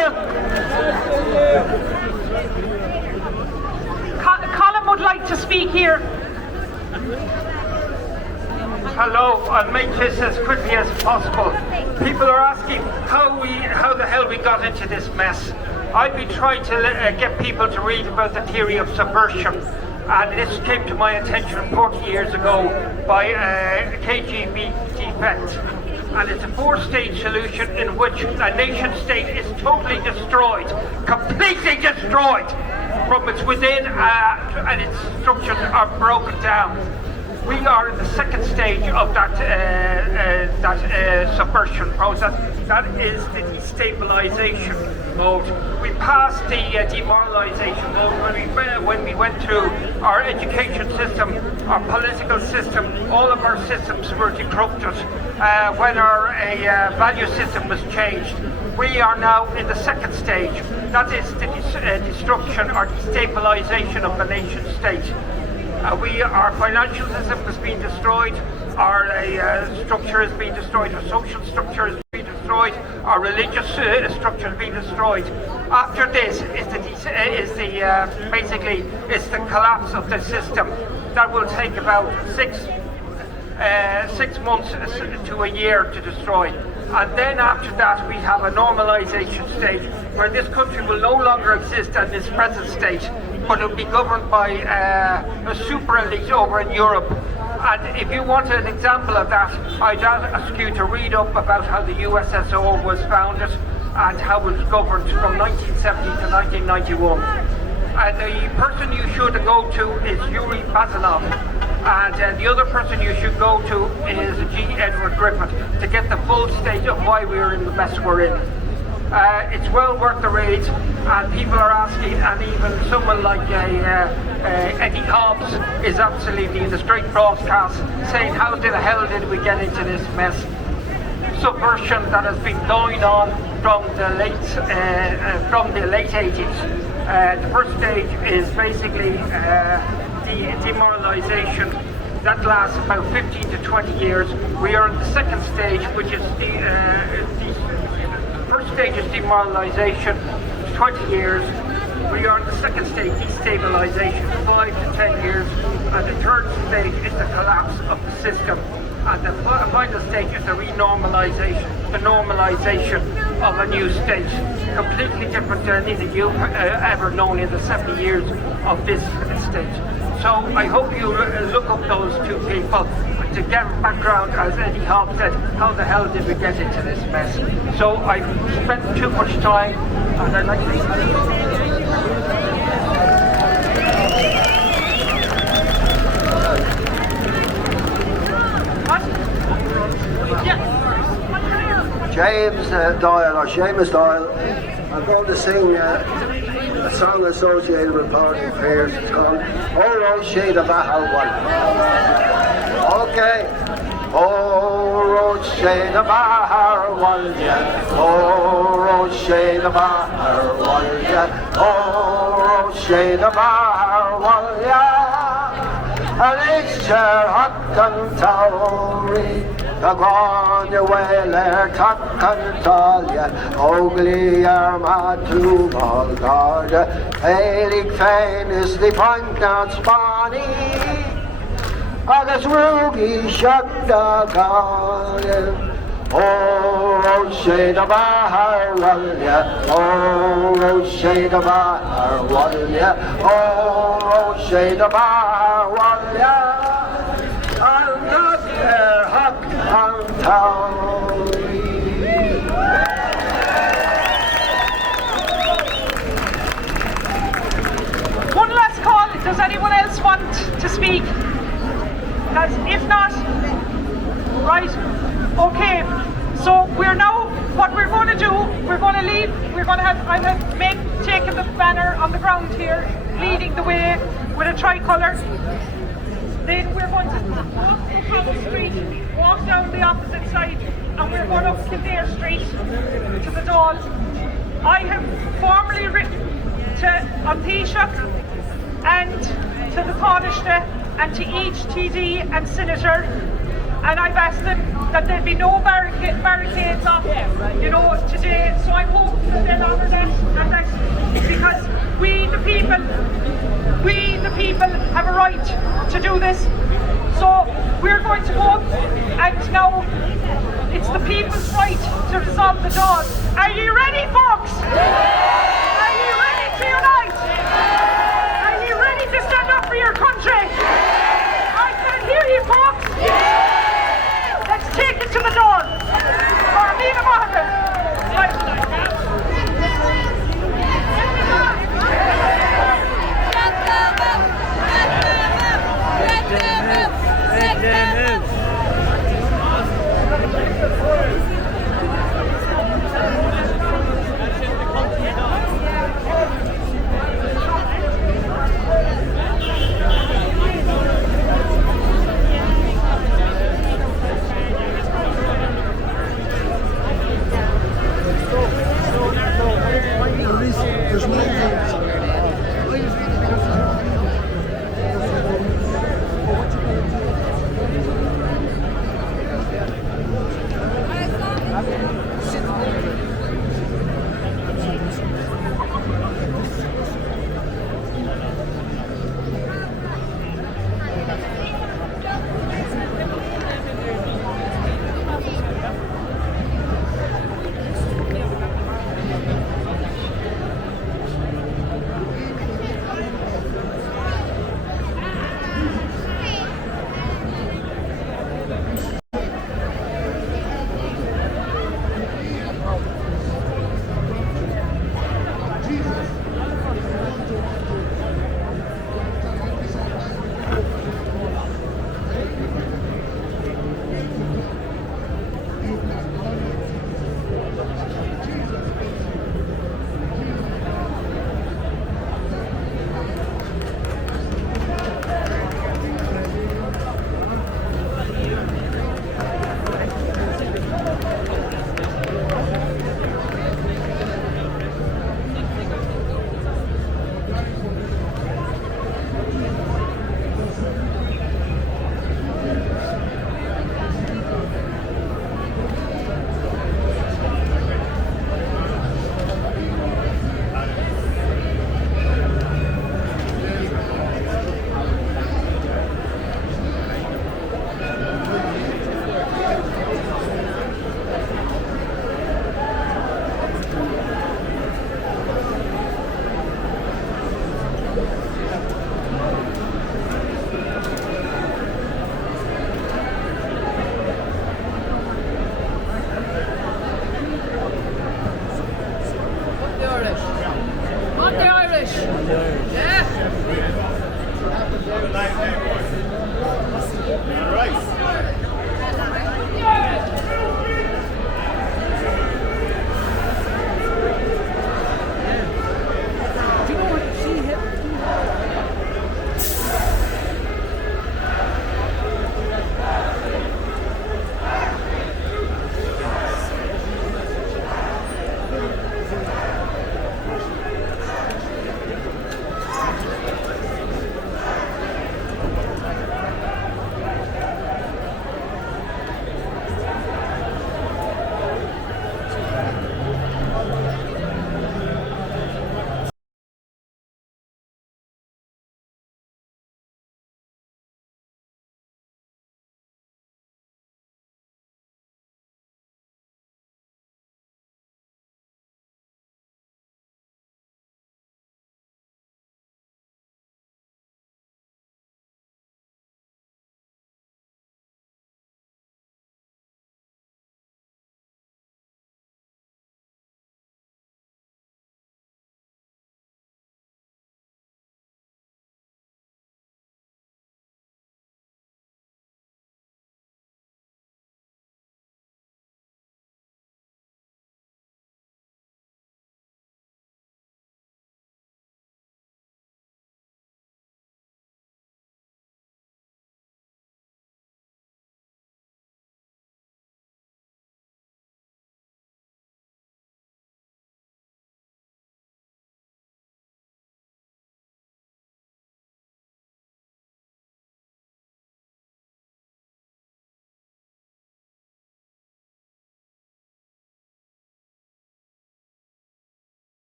Colin would like to speak here. Hello, I'll make this as quickly as possible. People are asking how the hell we got into this mess. I've been trying to get people to read about the theory of subversion, and this came to my attention 40 years ago by KGB defect. And it's a 4-stage solution in which a nation state is totally destroyed, completely destroyed from its within, and its structures are broken down. We are in the second stage of that subversion process. That is the destabilization mode. We passed the demoralization mode when we went through our education system, our political system. All of our systems were decrupted when our value system was changed. We are now in the second stage. That is the destruction or destabilization of the nation state. Our financial system has been destroyed, our structure has been destroyed, our social structure has been destroyed, our religious structure has been destroyed. After this is basically the collapse of the system. That will take about 6 months to a year to destroy. And then after that we have a normalization stage where this country will no longer exist in its present state, but it will be governed by a super elite over in Europe. And if you want an example of that, I'd ask you to read up about how the USSR was founded and how it was governed from 1970 to 1991. And the person you should go to is Yuri Bazanov. And the other person you should go to is G. Edward Griffith to get the full state of why we're in the mess we're in. It's well worth the read, and people are asking, and even someone like Eddie Hobbs is absolutely in the straight broadcast saying, how the hell did we get into this mess? Subversion that has been going on from the late 80s. The first stage is basically demoralization. That lasts about 15 to 20 years. We are in the second stage, which is the first stage is demoralization, 20 years. We are in the second stage, destabilization, 5 to 10 years. And the third stage is the collapse of the system. And the final stage is the renormalization, the normalization of a new state. Completely different than anything you've ever known in the 70 years of this state. So I hope you look up those two people to get background, as Eddie Hobbs said, how the hell did we get into this mess? So I've spent too much time, and I'd like James Dail, or Seamus Dail. I'm going to sing a song associated with party affairs. It's called Oh Road Shade of Bahar One. Okay. Oh Road Shade of Bahar One, yeah. Oh Road Shade of Bahar One, yeah. Oh Road Shade of Bahar One, yeah. And it's your hot and towery. Gone away, there, Takantalia, Ogli Armatu Malgarda, Ailig Fain is the point down Spani, Agus Rugi Shakda Garden, Oh, Shade of Bahar Wallia, Oh, Shade of Bahar Wallia, Oh, Shade of Bahar Wallia. One last call. Does anyone else want to speak? Because if not, right, okay. So what we're going to do, we're going to leave, I have men taking the banner on the ground here, leading the way with a tricolour. Then we're going to go up the street, walk down the opposite side, and we're going up Kildare Street to the Dail. I have formally written to An Taoiseach and to the Taoiseach and to each TD and Senator, and I've asked them that there'll be no barricades up, today. So I'm hoping that they'll honour that, and that because we the people have a right to do this. So we're going to go, and now it's the people's right to resolve the Dail. Are you ready, folks? Are you ready to unite? Are you ready to stand up for your country? I can hear you, folks. Let's take it to the Dail. Or leave them on it.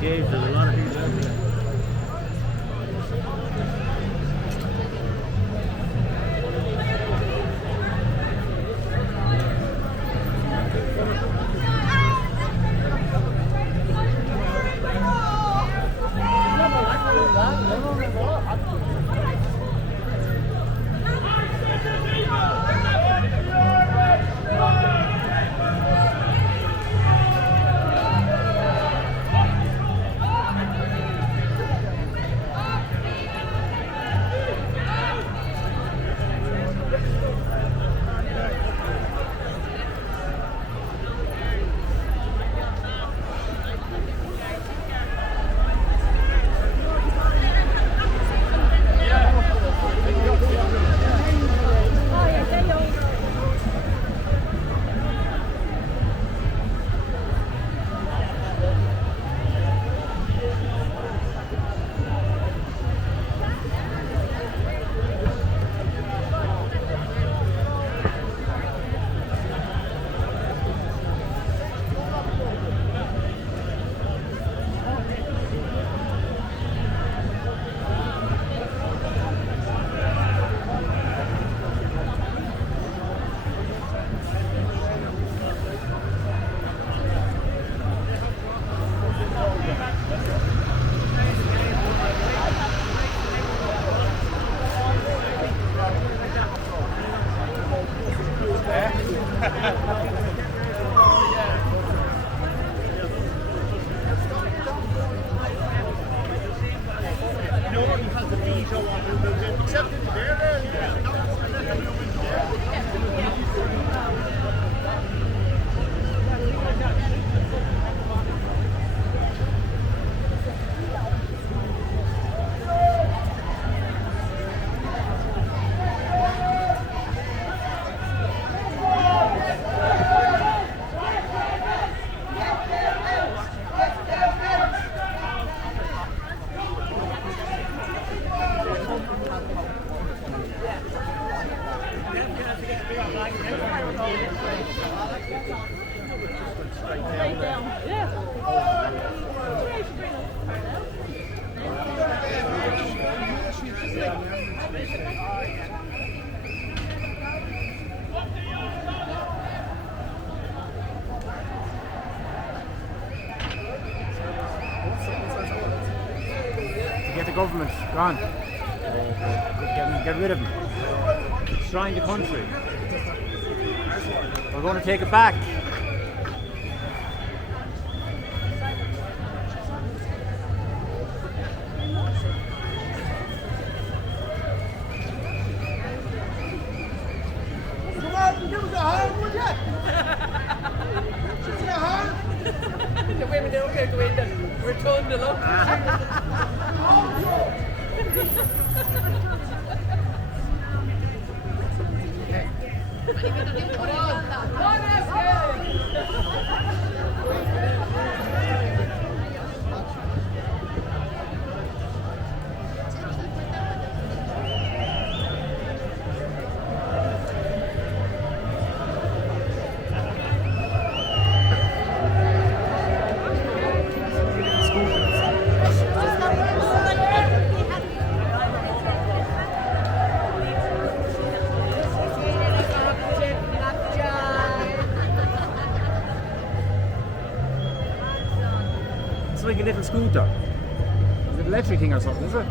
There's a lot of people out there. Get the government gone. Get rid of them. Destroying the country. We're going to take it back. Come on, give us a hug, would ya? Just a hug. The women don't get away then. We're told to look. It's like a little scooter. Is it an electric thing or something, is it?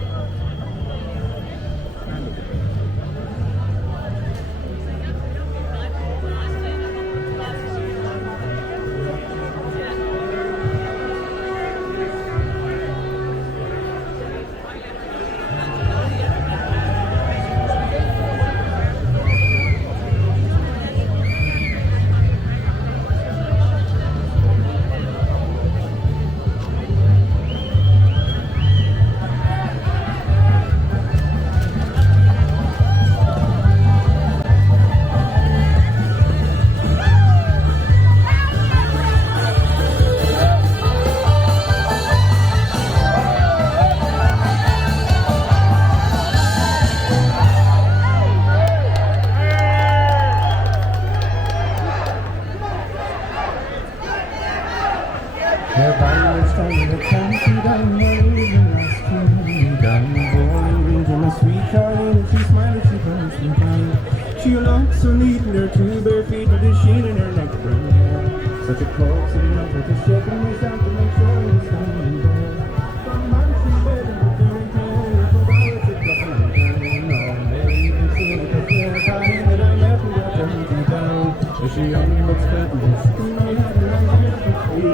Her body was standing at fancy down waves and last king. Down the bowling green to my sweet Charlene, and she smiled as she punched me down. She looked so neat in her 2 bare feet with a sheen in her neck brown hair. Such a coaxing love with a shaking myself to make sure I was standing there. From Mansion bed in the fairy tale, from Dallas to Dublin, all may even see it the first time that I met her at empty down. But she only looks fabulous in my head and I'm here for free.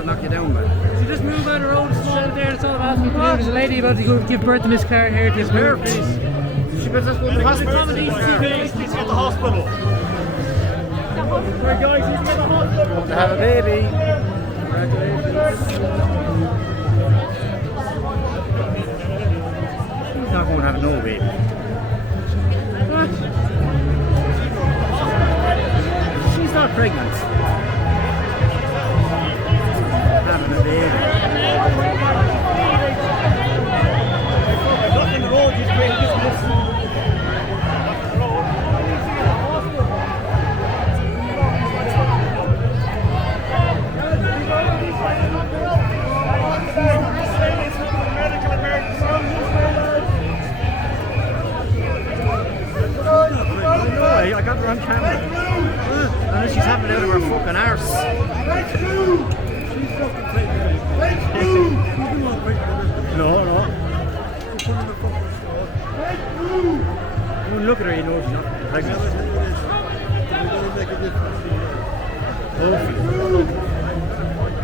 Knock you down, man. So just move out of the road, it's out there, it's all I'm asking to do. There's a lady about to go give birth in this car here. Just move, please. She goes, let's go to the hospital. Please get the hospital. Right, guys, he's at the hospital. To have a baby. Congratulations. He's not going to have no baby. What? She's not pregnant. Having a baby. Not in the road, he's great business. I got her on camera. And she's having it out of her fucking arse. No. Don't look at her, you know she's not pregnant.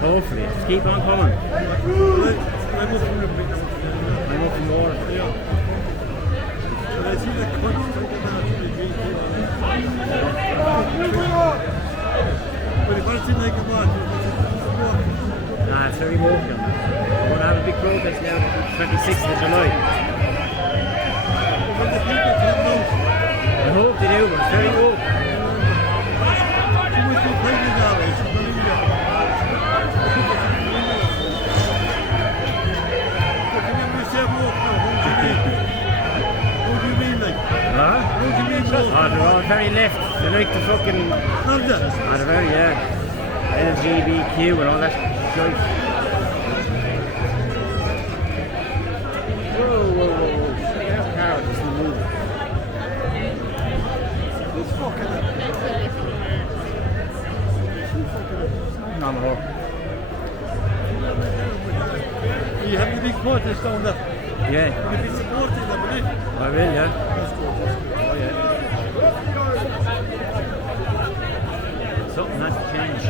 Hopefully. Just keep on coming. I'm up north. Nah, it's very woke. We're going to have a big protest now, the 26th of July. I hope they do, but it's very woke. Oh, they're all very left. They like the fucking. Oh, they're very, LGBTQ and all that shit. Whoa. Stay out of the car, just move. On the hook. You have a big protest down there. Yeah. You'll be supporting them, will you? I will, yeah. That's good. Oh, yeah. Something has to change.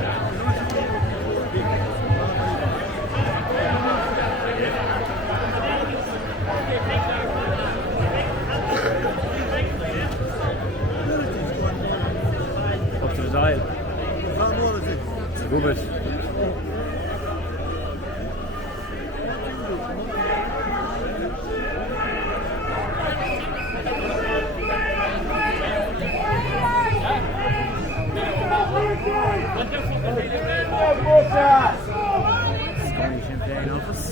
Up to the Dail. What is it? Move it. Scottish Champagne office.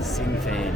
Sinn Féin.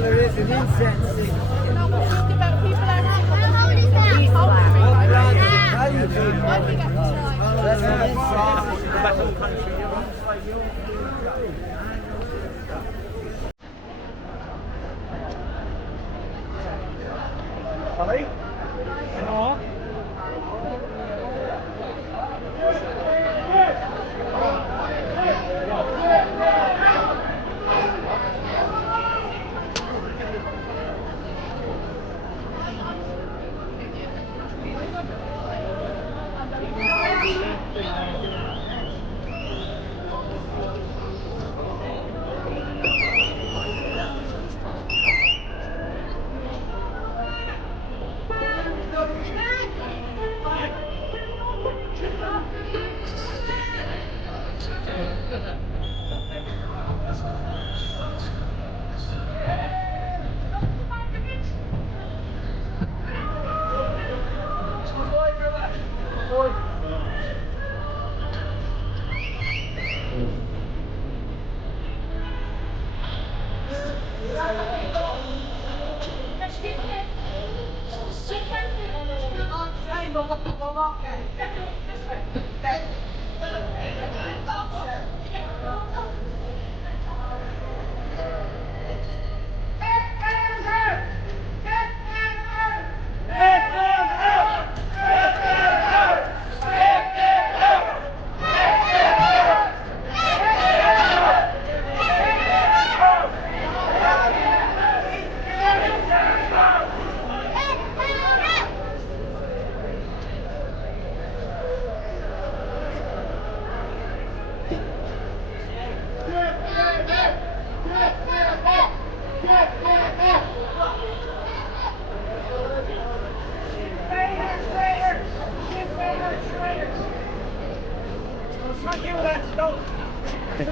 There is an incense thing. That's an incense.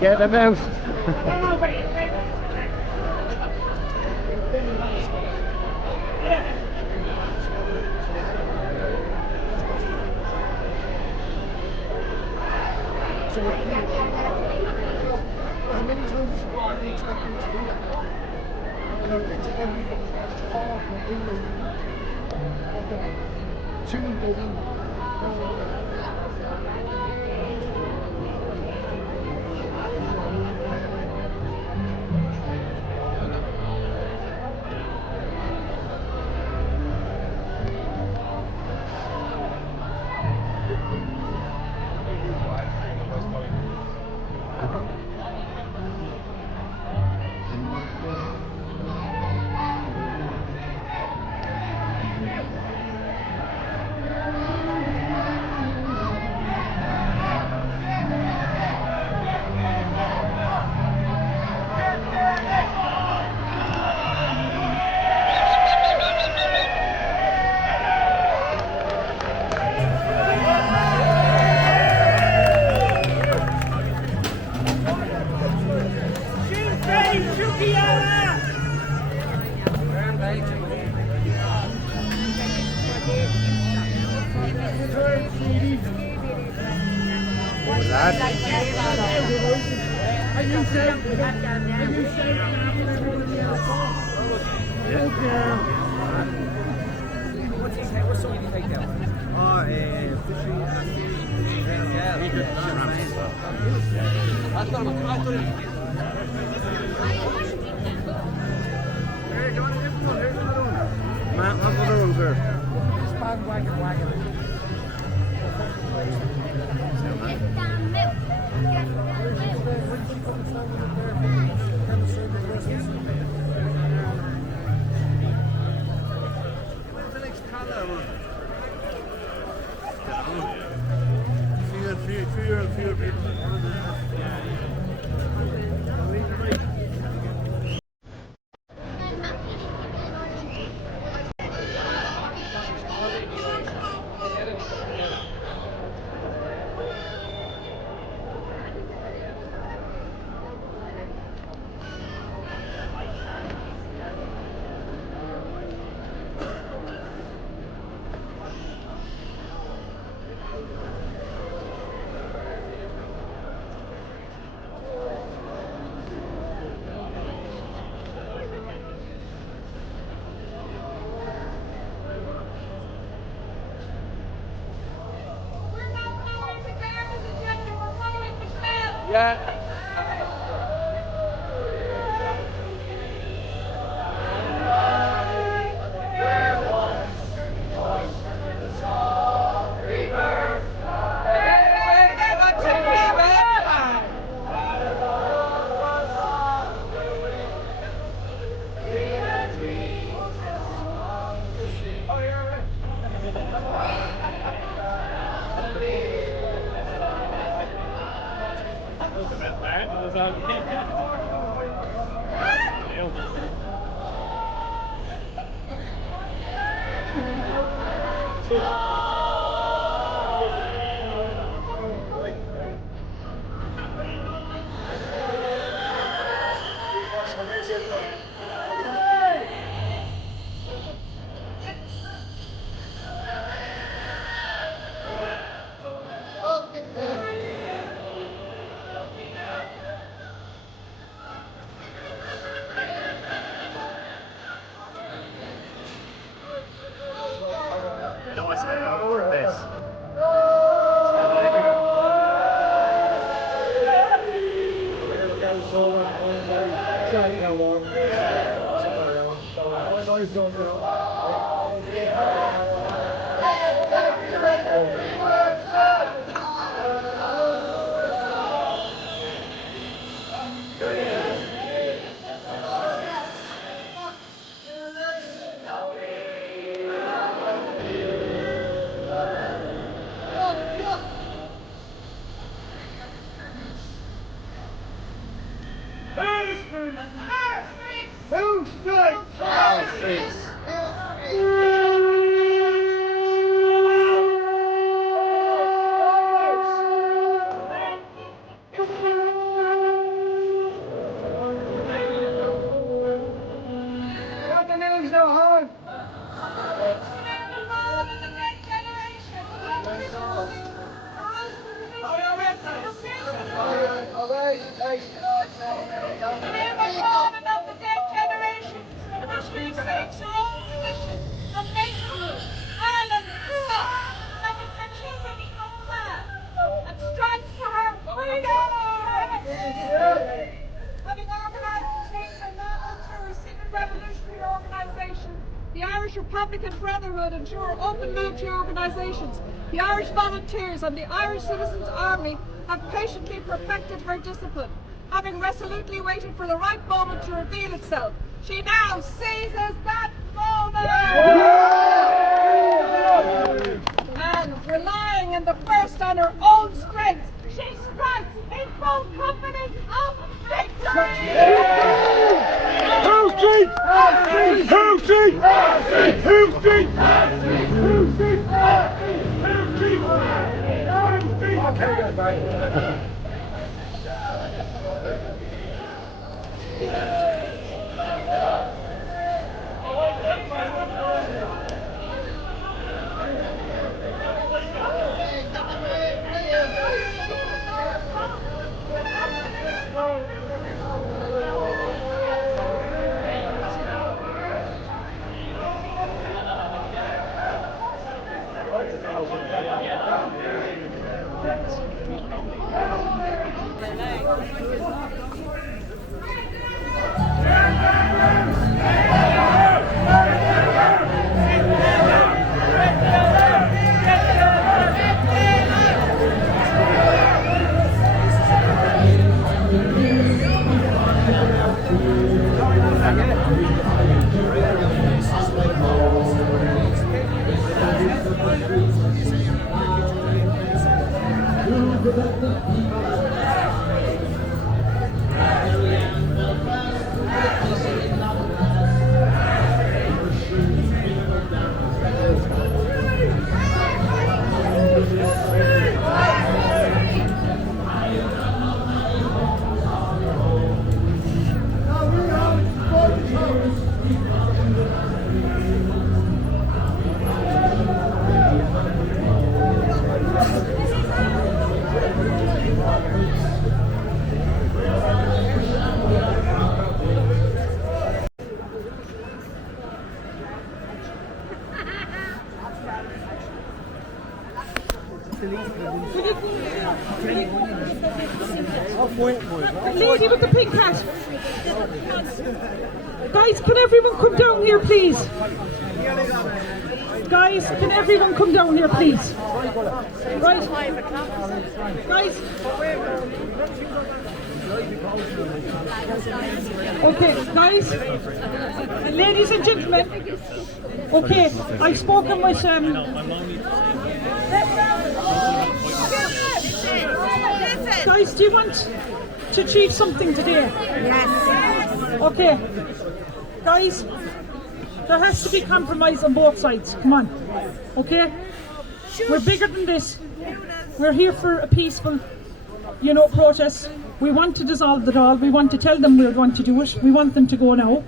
Get them out. How many times are they expecting to do that? It's every half of England. Two in Dublin. The Irish Republican Brotherhood and two open military organisations, the Irish Volunteers and the Irish Citizens Army, have patiently perfected her discipline. Having resolutely waited for the right moment to reveal itself, she now seizes that moment! And relying in the first on her own strength, she strikes in both companies of Lady with the pink hat. Guys, can everyone come down here, please? Guys, can everyone come down here, please? Right. Guys. Okay, guys. Ladies and gentlemen. Okay, I've spoken with guys, do you want to achieve something today? Yes. Okay. Guys, there has to be compromise on both sides. Come on. Okay? We're bigger than this. We're here for a peaceful, protest. We want to dissolve the Dáil. We want to tell them we're going to do it. We want them to go now.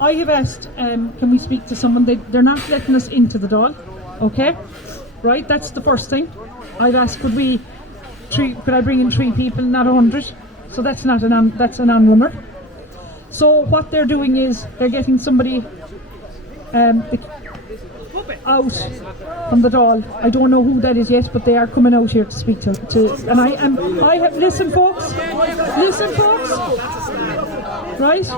I have asked, can we speak to someone? They're not letting us into the Dáil. Okay? Right? That's the first thing. I've asked, could I bring in 3 people, not 100? So that's not that's an on-rumor. So what they're doing is they're getting somebody out from the Dáil. I don't know who that is yet, but they are coming out here to speak to and listen folks, right?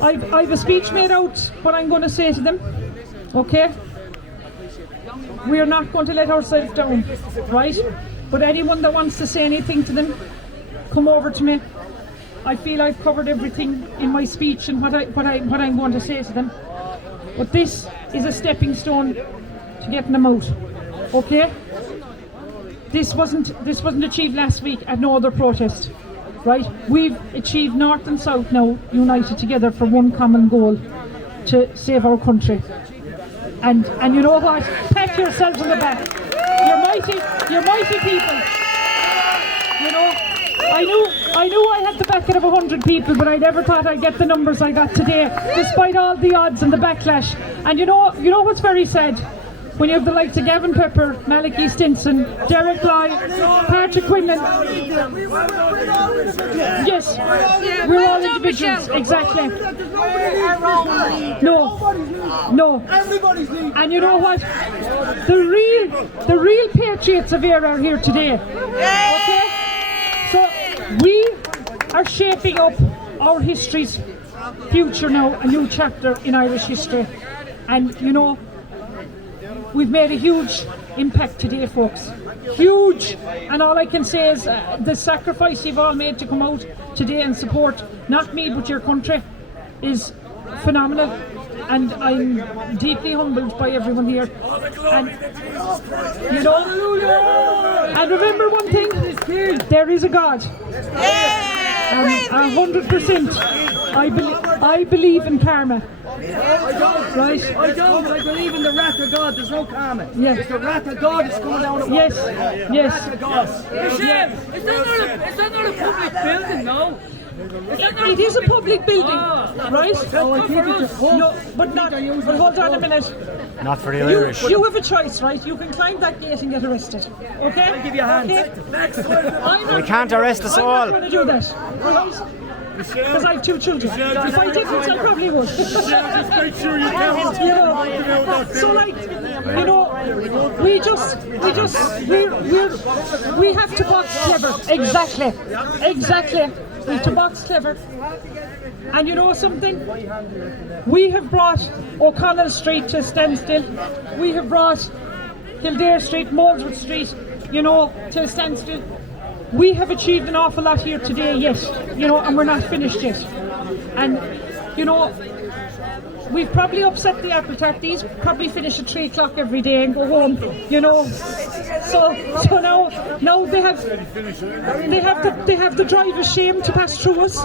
I've a speech made out what I'm going to say to them, okay? We are not going to let ourselves down, right? But anyone that wants to say anything to them, come over to me. I feel I've covered everything in my speech and what I'm going to say to them. But this is a stepping stone to getting them out. Okay? This wasn't achieved last week at no other protest. Right? We've achieved North and South now united together for one common goal, to save our country. And you know what? Pat yourselves on the back. You're mighty people. You know, I knew I had the backing of 100 people, but I never thought I'd get the numbers I got today, despite all the odds and the backlash. And you know what's very sad? When you have the likes of Gavin Pepper, Malachy Stinson, Derek Bly, Patrick Quinlan. Yes, we're all individuals, exactly. No. And you know what? The real patriots of Éire are here today. Okay? So we are shaping up our history's future now, a new chapter in Irish history. And you know, we've made a huge impact today, folks. Huge! And all I can say is the sacrifice you've all made to come out today and support, not me, but your country, is phenomenal. And I'm deeply humbled by everyone here. And, you know, and remember one thing, there is a God. 100%. I believe in karma. Right? I don't. I believe in the wrath of God. There's no karma. Yes. It's the wrath of God that's coming down on Yes. Is that not a public building, no? It is a public building, right? Oh, I think it's a pub. No, but hold on a minute. Not for the Irish. You have a choice, right? You can climb that gate and get arrested. Okay? I'll give you a hand. Okay? We can't arrest us all. I'm not going to do that. Right? Because I have 2 children. If I didn't, I probably would. Just make sure you tell So like, you know, we have to box clever. Exactly. We have to box clever. And you know something? We have brought O'Connell Street to a standstill. We have brought Kildare Street, Molesworth Street, you know, to a standstill. We have achieved an awful lot here today, yes, you know, and we're not finished yet. And, you know, we've probably upset the apple tart. These probably finish at 3 o'clock every day and go home, you know. So now they have the drive of shame to pass through us.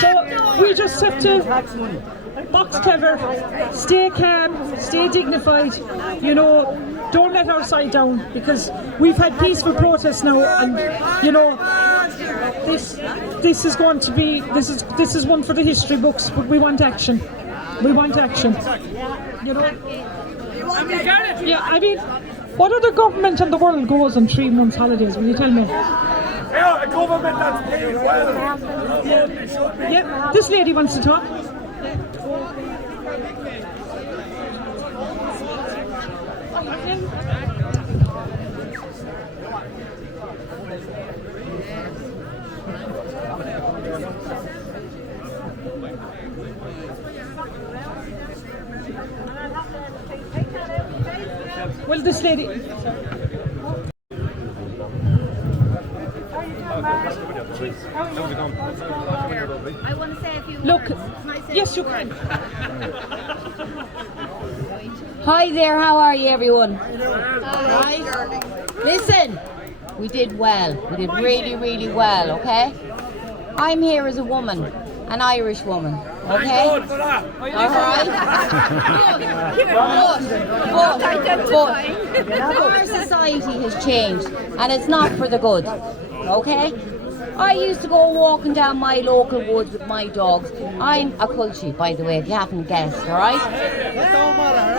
So we just have to box clever, stay calm, stay dignified, you know, don't let our side down, because we've had peaceful protests now, and you know, this is going to be, this is one for the history books, but we want action. You know? Yeah, I mean, what other government in the world goes on 3 months holidays, will you tell me? Yeah, a government that's paid well. Yeah, this lady wants to talk. tell this lady. I want to say a few Look, words. Can I say yes, a few you can. Hi there, how are you everyone? Right? Listen, we did well. We did really, really well, okay? I'm here as a woman, an Irish woman, okay? Alright? But our society has changed and it's not for the good, okay? I used to go walking down my local woods with my dogs. I'm a culture, by the way, if you haven't guessed, alright?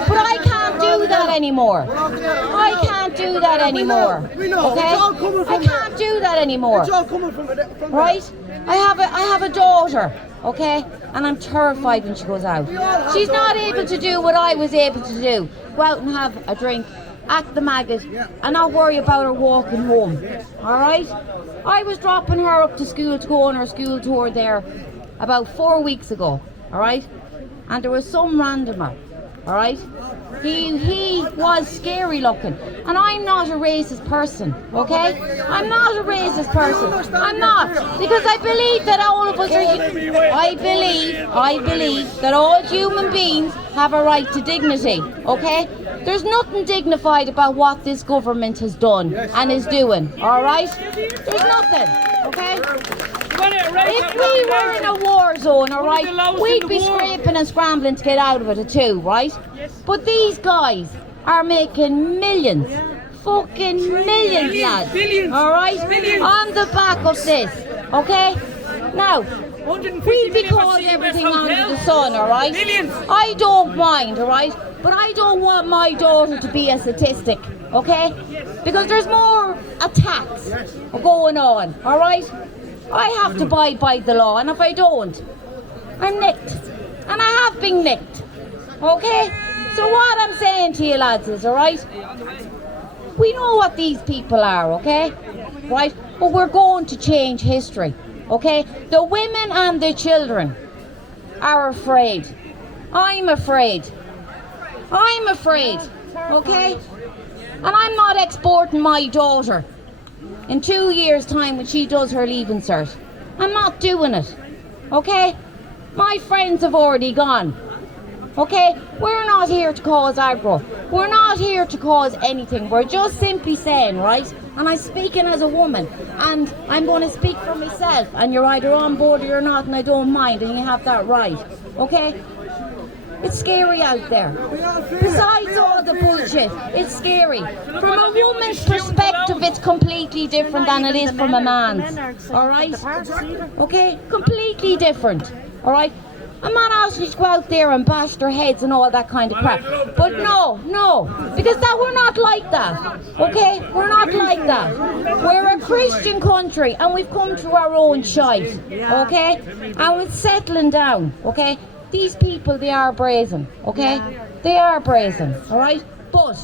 But I can't do that anymore. I can't do that anymore. Okay? I can't do that anymore. Right? I have a daughter, okay? And I'm terrified when she goes out. She's not able to do what I was able to do. Go out and have a drink at the maggot and not worry about her walking home. Alright? I was dropping her up to school to go on her school tour there about 4 weeks ago. Alright? And there was some randomer. Alright? He was scary looking. And I'm not a racist person, okay? I'm not a racist person. I'm not. Because I believe that all of us are... I believe that all human beings have a right to dignity, okay? There's nothing dignified about what this government has done and is doing, alright? There's nothing, okay? If we were in a war zone, alright, we'd be scraping and scrambling to get out of it too, right? But these guys are making millions, fucking millions, lads, alright? On the back of this, okay? Now, we'll be called everything under the sun, alright? I don't mind, alright? But I don't want my daughter to be a statistic, okay? Because there's more attacks going on, alright? I have to abide by the law, and if I don't, I'm nicked. And I have been nicked, okay? So what I'm saying to you lads is, alright? We know what these people are, okay? Right? But we're going to change history, okay? The women and the children are afraid. I'm afraid. I'm afraid, okay? And I'm not exporting my daughter in 2 years' time when she does her leaving cert. I'm not doing it, okay? My friends have already gone, okay? We're not here to cause aggro. We're not here to cause anything. We're just simply saying, right? And I'm speaking as a woman, and I'm going to speak for myself, and you're either on board or you're not, and I don't mind, and you have that right, okay? It's scary out there. Besides all the bullshit, it's scary. From a woman's perspective, it's completely different than it is from a man's. Alright? Okay? Completely different. Alright? I'm not asking you to go out there and bash their heads and all that kind of crap. But no. Because we're not like that. Okay? We're not like that. We're a Christian country and we've come through our own shite. Okay? And we're settling down. Okay? These people, they are brazen, okay? They are brazen, alright? But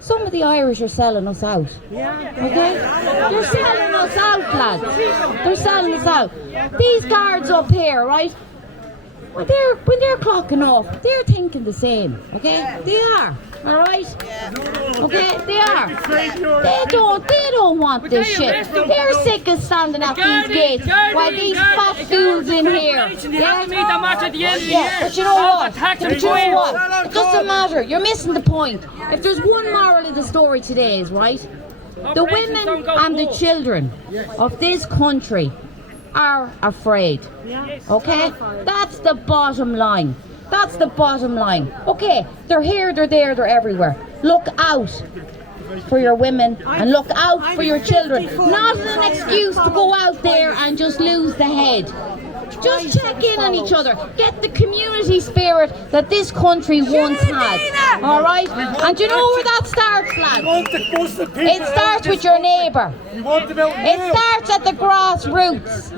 some of the Irish are selling us out, okay? They're selling us out, lads. They're selling us out. These guards up here, right? When they're clocking off, they're thinking the same, okay? They are, alright? Okay, they are. They don't want this shit. They're sick of standing at these gates while these fat fools in here. Yeah, but you know what? It doesn't matter. You're missing the point. If there's one moral of the story today is, right? The women and the children of this country are afraid. Okay? That's the bottom line. That's the bottom line. Okay, they're here, they're there, they're everywhere. Look out for your women and look out for your children. Not an excuse to go out there and just lose the head. Just check in on each other. Get the community spirit that this country once had. Alright? And do you know where that starts, lads? It starts with your neighbour. It starts at the grassroots.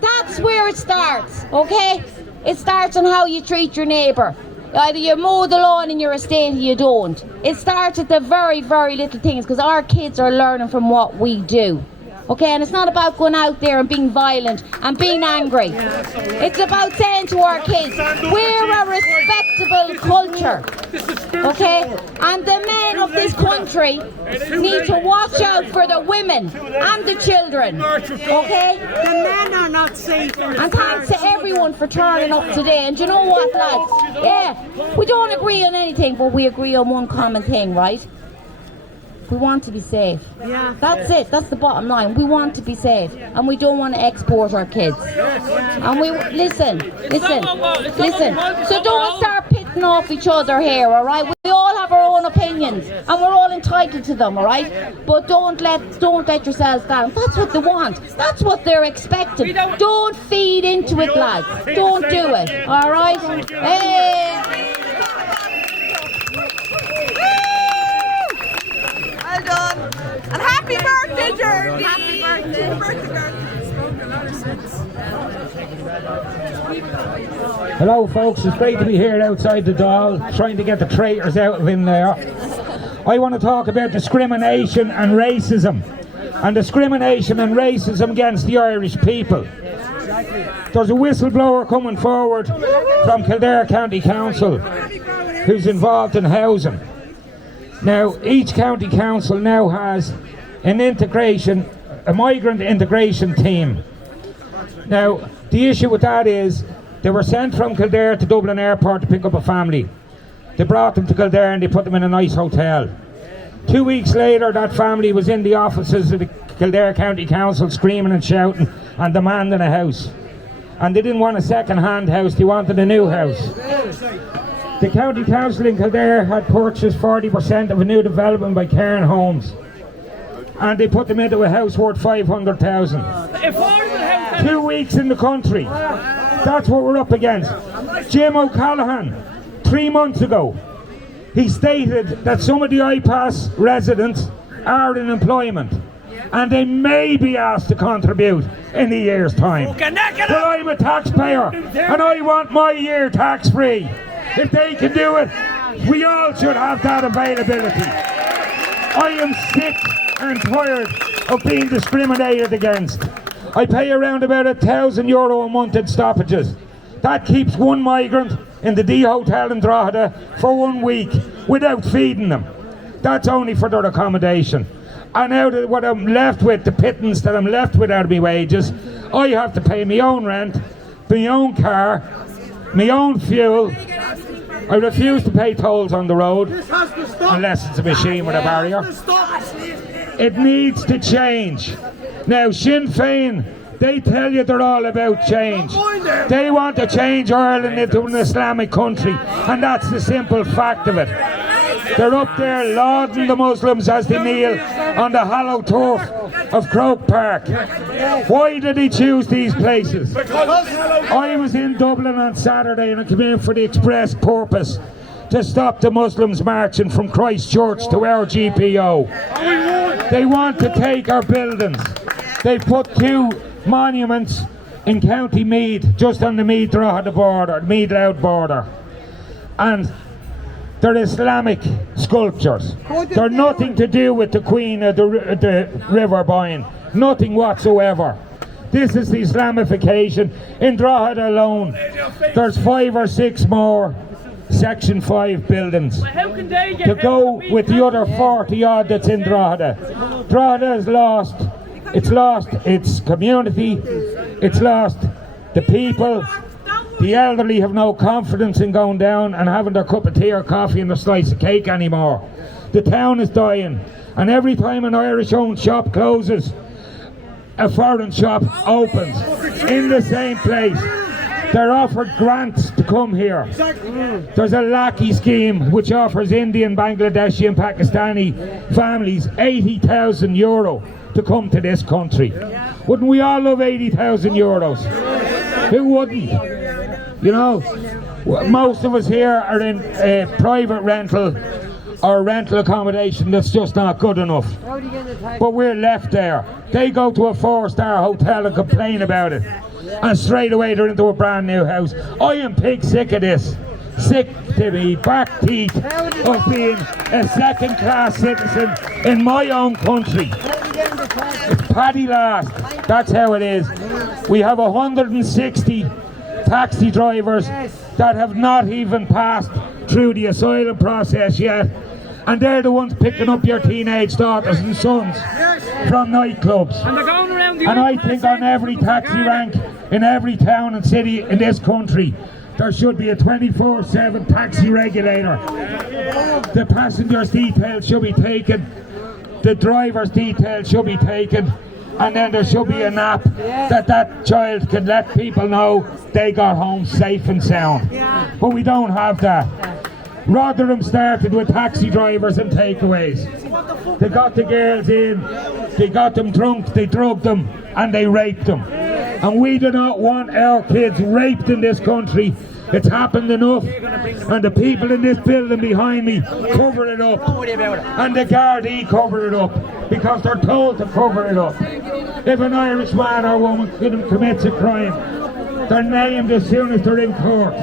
That's where it starts, okay? It starts on how you treat your neighbour. Either you mow the lawn in your estate or you don't. It starts at the very, very little things because our kids are learning from what we do. Okay, and it's not about going out there and being violent and being angry. It's about saying to our kids, we're a respectable culture. Okay, and the men of this country need to watch out for the women and the children. Okay, the men are not safe. And thanks to everyone for turning up today. And you know what, lads? Yeah, we don't agree on anything, but we agree on one common thing, right? We want to be safe. Yeah. That's it. That's the bottom line. We want to be safe, and we don't want to export our kids. And we listen. So don't start pitting off each other here, all right? We all have our own opinions, and we're all entitled to them, all right? But don't let yourselves down. That's what they want. That's what they're expecting. Don't feed into it, lads. Don't do it. All right? Hey. Well done. And happy birthday, Jordan. Happy birthday. Hello folks, it's great to be here outside the Dail, trying to get the traitors out of in there. I want to talk about discrimination and racism. And discrimination and racism against the Irish people. There's a whistleblower coming forward from Kildare County Council who's involved in housing. Now, each county council now has a migrant integration team. Now, the issue with that is they were sent from Kildare to Dublin Airport to pick up a family. They brought them to Kildare and they put them in a nice hotel. 2 weeks later, that family was in the offices of the Kildare County Council screaming and shouting and demanding a house. And they didn't want a second-hand house, they wanted a new house. The County Council in Kildare had purchased 40% of a new development by Cairn Homes. And they put them into a house worth 500,000. 2 weeks in the country. That's what we're up against. Jim O'Callaghan, 3 months ago, he stated that some of the IPAS residents are in employment. And they may be asked to contribute in a year's time. But I'm a taxpayer and I want my year tax-free. If they can do it, we all should have that availability. I am sick and tired of being discriminated against. I pay around about €1,000 a month in stoppages. That keeps one migrant in the D Hotel in Drogheda for 1 week without feeding them. That's only for their accommodation. And out of what I'm left with, the pittance that I'm left with out of my wages, I have to pay my own rent, my own car, my own fuel. I refuse to pay tolls on the road unless it's a machine with a barrier. It needs to change. Now Sinn Féin, they tell you they're all about change. They want to change Ireland into an Islamic country, and that's the simple fact of it. They're up there lauding the Muslims as they kneel on the hallowed turf of Croke Park. Why did he choose these places? I was in Dublin on Saturday and I came in for the express purpose to stop the Muslims marching from Christchurch to our GPO. They want to take our buildings. They put 2 monuments in County Meath, just on the Meath-Drogheda border, Meath-Louth border. And they're Islamic sculptures. They're nothing to do with the Queen of the River Boyne. Nothing whatsoever. This is the Islamification. In Drogheda alone, there's 5 or 6 more Section 5 buildings to go with the other 40 odd that's in Drogheda. Drogheda has lost. It's lost its community. It's lost the people. The elderly have no confidence in going down and having their cup of tea or coffee and a slice of cake anymore. The town is dying, and every time an Irish-owned shop closes, a foreign shop opens in the same place. They're offered grants to come here. There's a Lackey scheme which offers Indian, Bangladeshi and Pakistani families €80,000 to come to this country. Wouldn't we all love €80,000? Who wouldn't? You know, most of us here are in private rental or rental accommodation that's just not good enough. But we're left there. They go to a 4-star hotel and complain about it. And straight away they're into a brand new house. I am pig sick of this. sick to me back teeth of being a second-class citizen in my own country. It's Paddy last, that's how it is. We have 160 taxi drivers that have not even passed through the asylum process yet, and they're the ones picking up your teenage daughters and sons from nightclubs. And they're going around the And I think on every taxi rank in every town and city in this country there should be a 24/7 taxi regulator. The passengers' details should be taken, the driver's details should be taken, and then there should be an app that child can let people know they got home safe and sound. But we don't have that. Rotherham started with taxi drivers and takeaways. They got the girls in, they got them drunk, they drugged them, and they raped them. And we do not want our kids raped in this country. It's happened enough, and the people in this building behind me cover it up, and the Gardaí cover it up because they're told to cover it up. If an Irish man or woman commits a crime, they're named as soon as they're in court.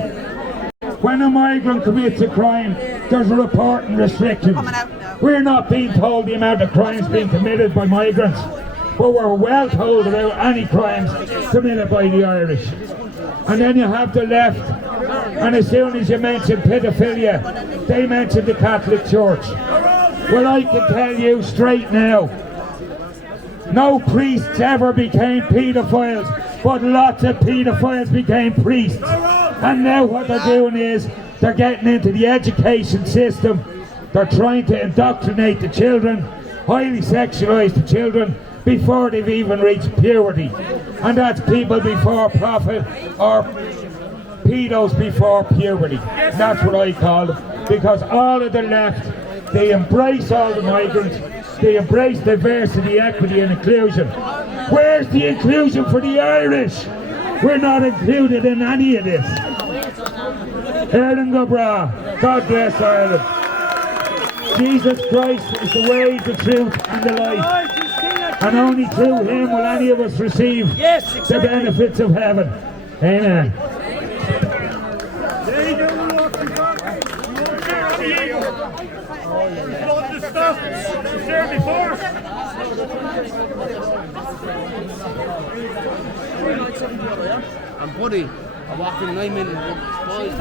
When a migrant commits a crime, there's a reporting restriction. We're not being told the amount of crimes being committed by migrants, but we're well told about any crimes committed by the Irish. And then you have the left, and as soon as you mention pedophilia, they mention the Catholic Church. Well, I can tell you straight now, no priests ever became paedophiles, but lots of paedophiles became priests. And now what they're doing is, they're getting into the education system, they're trying to indoctrinate the children, highly sexualise the children, before they've even reached puberty. And that's people before profit, or pedos before puberty. That's what I call them. Because all of the left, they embrace all the migrants, they embrace diversity, equity and inclusion. Where's the inclusion for the Irish? We're not included in any of this. Ireland go bra. God bless Ireland. Jesus Christ is the way, the truth and the life. And only through him will any of us receive the benefits of heaven. Amen. And buddy, I walked in and I'm in boys.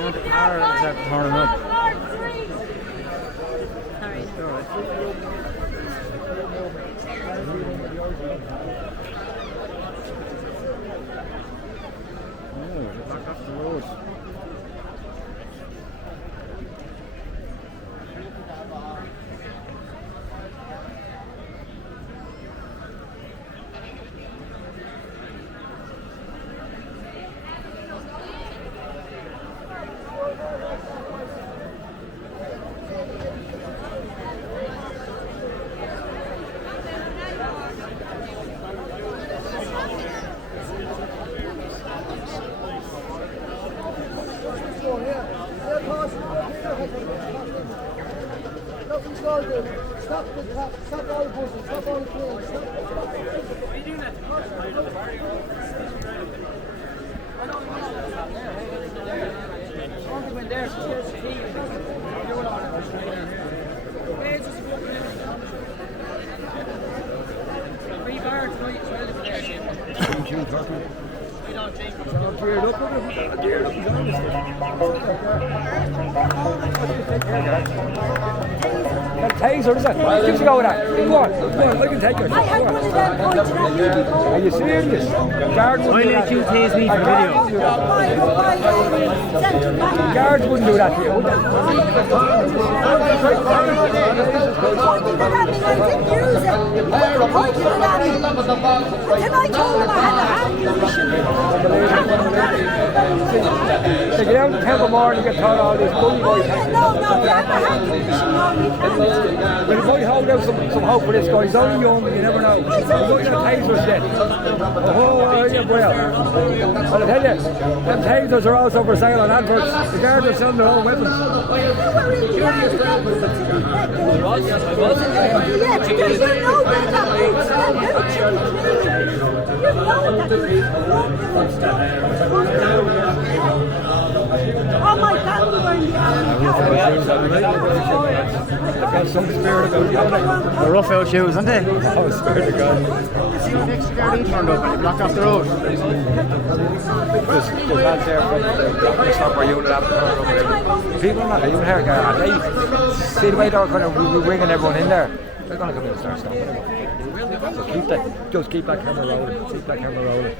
The car is turning up. Back off the road. Stop all the buses, stop all the planes. Stop. Are you doing that? Taser, is it? Give us a go with that. Go on, I can take it. I had one of them pointed at me before. Are you serious? Guards wouldn't do that. You tase me for video. Guards wouldn't do that to you, would they? I didn't use it. But they pointed it at me. Then I told them I had a hand condition. They get out in Templemore and you get taught all this bully boy things. No, But it might hold out some hope for this guy. He's only young, you never know. He might have tasers yet. Oh, yeah, well. I'll tell you, them tasers are also for sale on adverts. The guards are selling their own weapons. Yeah, because you know better. Oh my God, we were in the They've got some spirit about it. They're rough out shoes, aren't they? Oh, spirit of God. See the next guard turned up and blocked off the road. There's lads there from the stopper unit after turning up and everything. People not even here, they see the way they're kind of ringing everyone in there. They're going to come in and start stopping them. So just keep that camera rolling. Keep that camera rolling.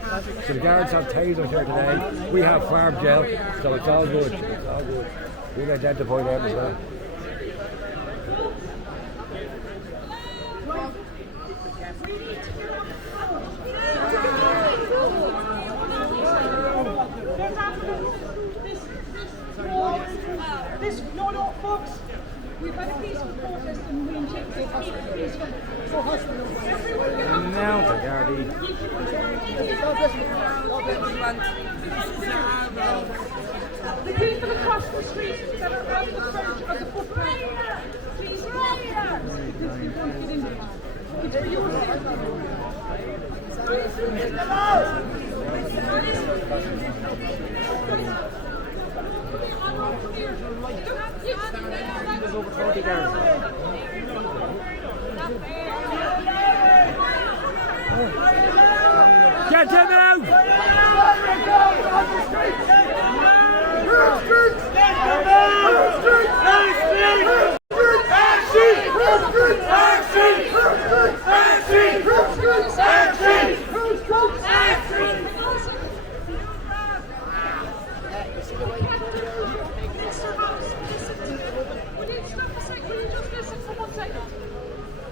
So the guards have tasers here today. We have farm gel, so it's all good. It's all good. We'll identify them as well. No, folks. We've had a peaceful protest and we intend to keep it peaceful. Everyone get up. Now the Gardaí. The people across the street that are on the verge of the footpath, please don't get in there. It's for your safety. There's over 40 guards. Get him out!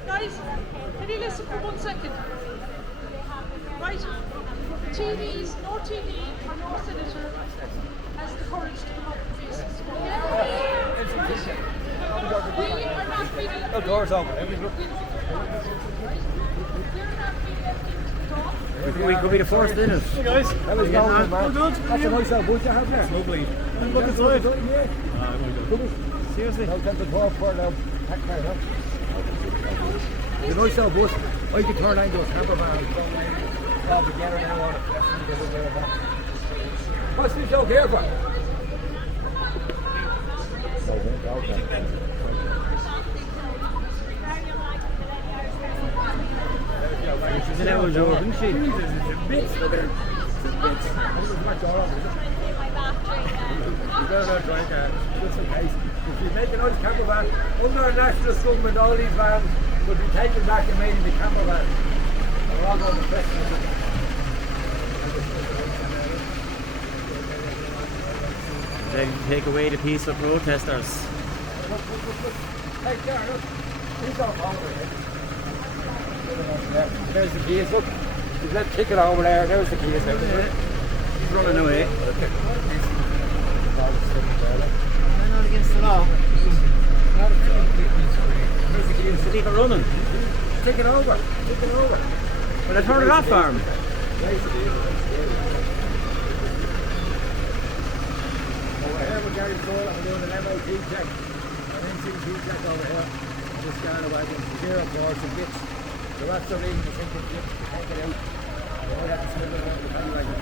Guys, can you listen for 1 second? Right? TVs, no TV or no senator has the courage to come up and face us. We are not being... No doors open. We could be the first in it. Hey guys, that was going on, man. That's a nice little bush you have there. Lovely. Look inside. Seriously? No, that's the 12 for now. Pack car, no? It's a nice little bus. I could turn into a camper van. All together now on it. What's this joke here for? She's an old joke, isn't she? Bits, look at her. Bits. You better not drink that. Just in case. If you make a nice camper van, under a nationalist government, all these vans would be taken back and made into camper vans. They're all going to festival. They take away the peaceful protesters. Hey, Sarah, look. He's on over here. There's the keys, look. He's let ticket over there. There's the keys. He's running away. They're not against the law. There's the keys. They keep it running. Take it over. Take it over. Well, they turn it off for him. Over here with Gary Cole, I'm doing an MOT check. An NCT check over here. Just scan the wagon. Zero cars and bits. The rest of the reason you think it's bits, you can't get out. You might have to swim it around the paddy wagon.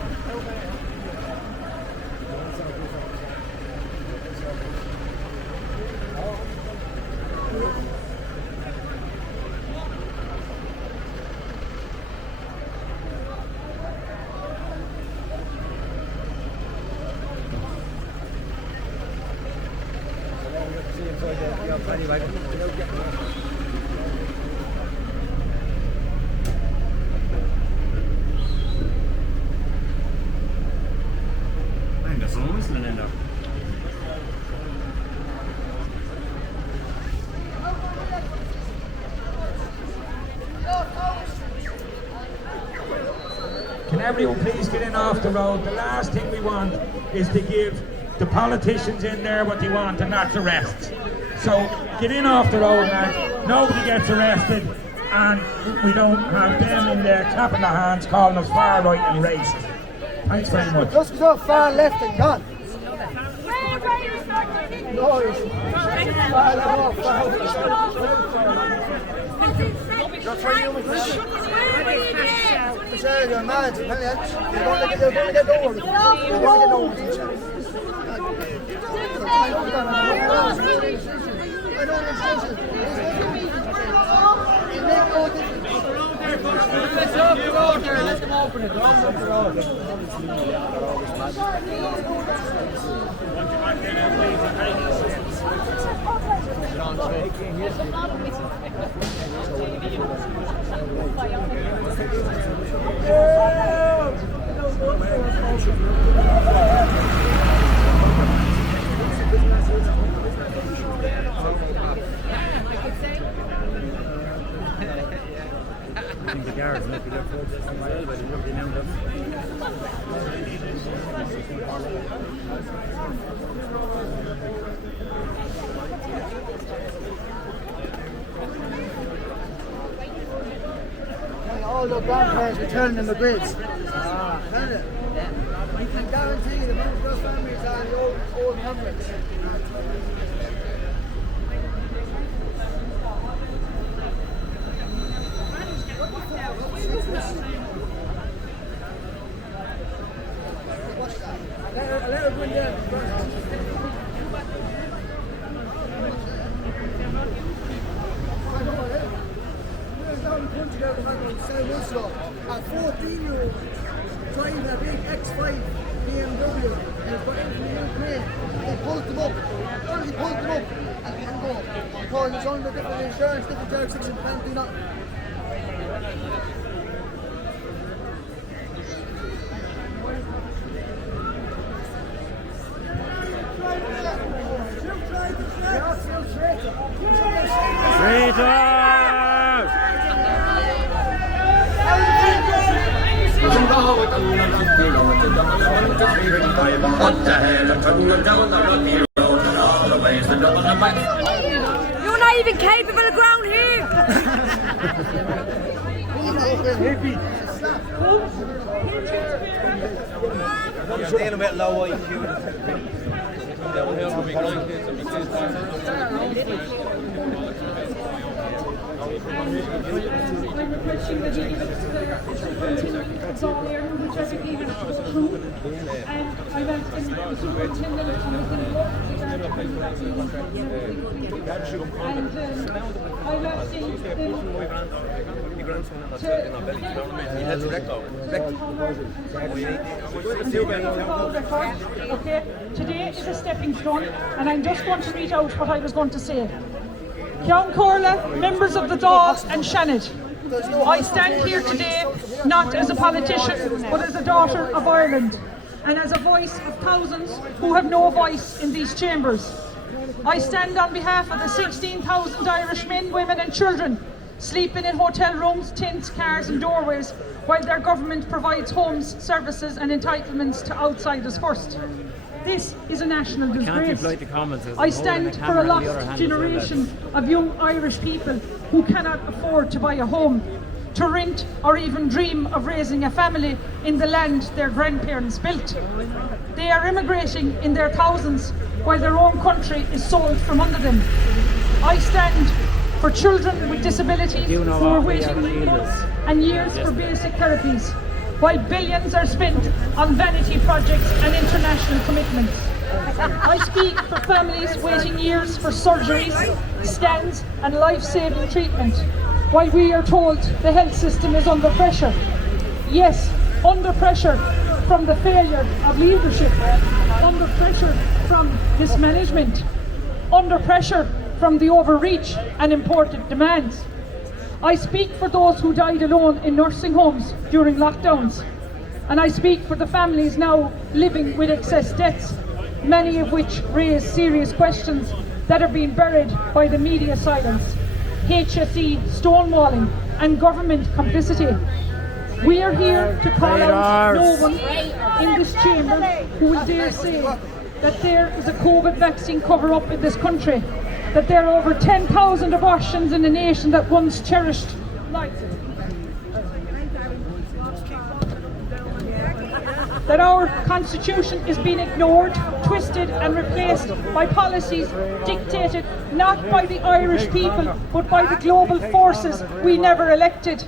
And there's someone listening in there. Can everyone please get in off the road? The last thing we want is to give the politicians in there what they want, and that's arrests. So get in off the road, lads. Nobody gets arrested, and we don't have them in there clapping their hands, calling us far right and racist. Thanks very much. Just because I'm far left and gone. No, it's far left, You're trying to you're mad. You're going to get over it. You're going to get over it. Let's open the road there, let them open it. Open up the road. The guards might be there for this and while, but it won't be known them. All the grandparents returning in the grids. Isn't it? I can guarantee you the most of those families are the old hundreds. Let her bring them. A 14-year-old driving a big X5 BMW and got into the Ukraine. They pulled them up. Only pulled them up and let them go. Because it's under different insurance, different jurisdiction, can't do nothing. You're not even capable of ground here. I'm staying a bit low IQ. Okay, today is a stepping stone, and I'm just going to read out what I was going to say. Ceann Comhairle, members of the Dáil and Seanad, I stand here today not as a politician, but as a daughter of Ireland, and as a voice of thousands who have no voice in these chambers. I stand on behalf of the 16,000 Irish men, women and children sleeping in hotel rooms, tents, cars and doorways, while their government provides homes, services and entitlements to outsiders first. This is a national disgrace. I stand for a lost generation of young Irish people who cannot afford to buy a home, to rent or even dream of raising a family in the land their grandparents built. They are immigrating in their thousands while their own country is sold from under them. I stand for children with disabilities who are waiting months and years for basic therapies, while billions are spent on vanity projects and international commitments. I speak for families waiting years for surgeries, scans and life-saving treatment, while we are told the health system is under pressure. Yes, under pressure from the failure of leadership, under pressure from mismanagement, under pressure from the overreach and imported demands. I speak for those who died alone in nursing homes during lockdowns, and I speak for the families now living with excess deaths, many of which raise serious questions that are being buried by the media silence, HSE stonewalling and government complicity. We are here to call out no one in this chamber who will dare say that there is a COVID vaccine cover-up in this country, that there are over 10,000 abortions in a nation that once cherished life, that our constitution is being ignored, twisted and replaced by policies dictated not by the Irish people but by the global forces we never elected,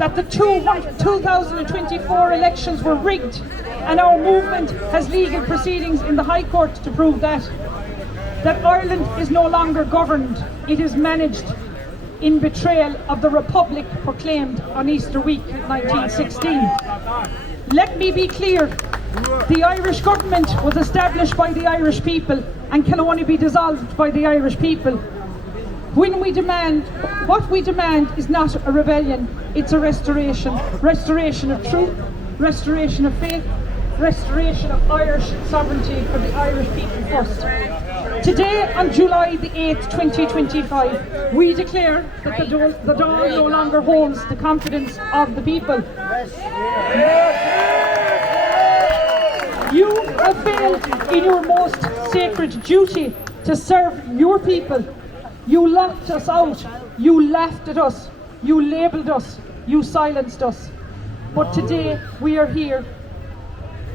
that the 2024 elections were rigged and our movement has legal proceedings in the High Court to prove that Ireland is no longer governed, it is managed in betrayal of the Republic proclaimed on Easter week 1916. Let me be clear, the Irish government was established by the Irish people and can only be dissolved by the Irish people. What we demand is not a rebellion, it's a restoration. Restoration of truth, restoration of faith, restoration of Irish sovereignty for the Irish people first. Today, on July the 8th, 2025, we declare that the Dáil no longer holds the confidence of the people. You have failed in your most sacred duty to serve your people. You locked us out, you laughed at us, you labelled us, you silenced us. But today we are here,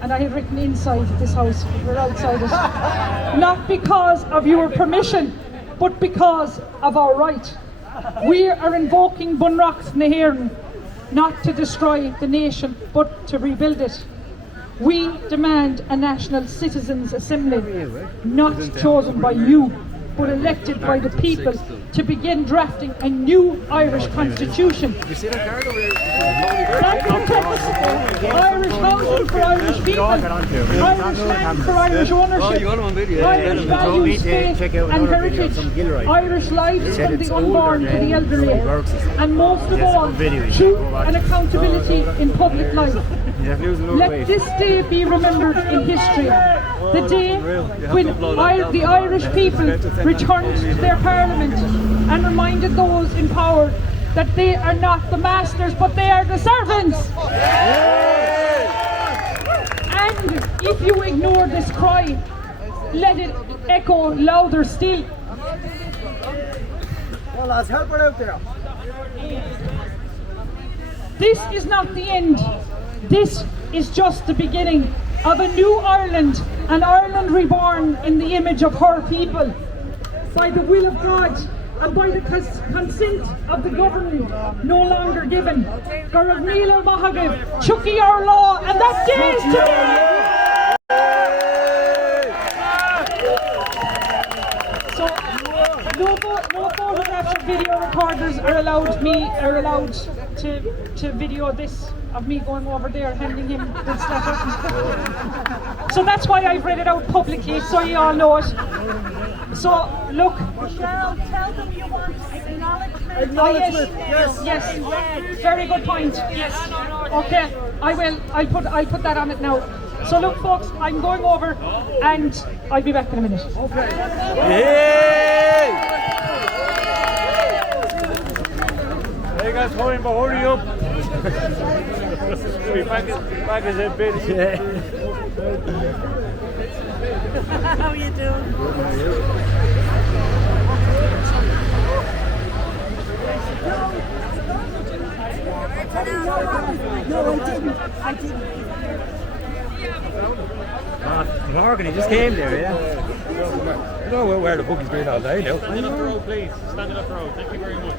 and I have written inside this house, we're outside it, not because of your permission, but because of our right. We are invoking Bunrach's Nahéireann, not to destroy the nation, but to rebuild it. We demand a National Citizens' Assembly, not chosen by you, but elected by the people, to begin drafting a new Irish constitution that protects Irish housing for Irish people, Irish land for Irish ownership, Irish values, faith and heritage, Irish lives from the unborn to the elderly, and most of all, truth and accountability in public life. Let this day be remembered in history, the day when the Irish people returned to their parliament and reminded those in power that they are not the masters but they are the servants. And if you ignore this cry, let it echo louder still. Well, lads, help her out there. This is not the end. This is just the beginning of a new Ireland, an Ireland reborn in the image of her people, by the will of God and by the consent of the government no longer given. Garav Níl Mahagav, Chucky our law, and that day is today! So, no photographs or video recorders are allowed to video this of me going over there handing him this letter. So that's why I've read it out publicly, so you all know it. So, look. Cheryl, tell them you want acknowledgement. Yes. Very good point. Yes. Okay, I will. I'll put that on it now. So look, folks, I'm going over, and I'll be back in a minute. Okay. Hey guys, hurry up. We back as a bit. How you doing? No, I didn't. Morgan, he just came there, yeah? You know where the book is being all day now. Stand up the road, please. Stand up the road. Thank you very much.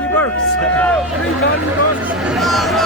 he works. 3 times works.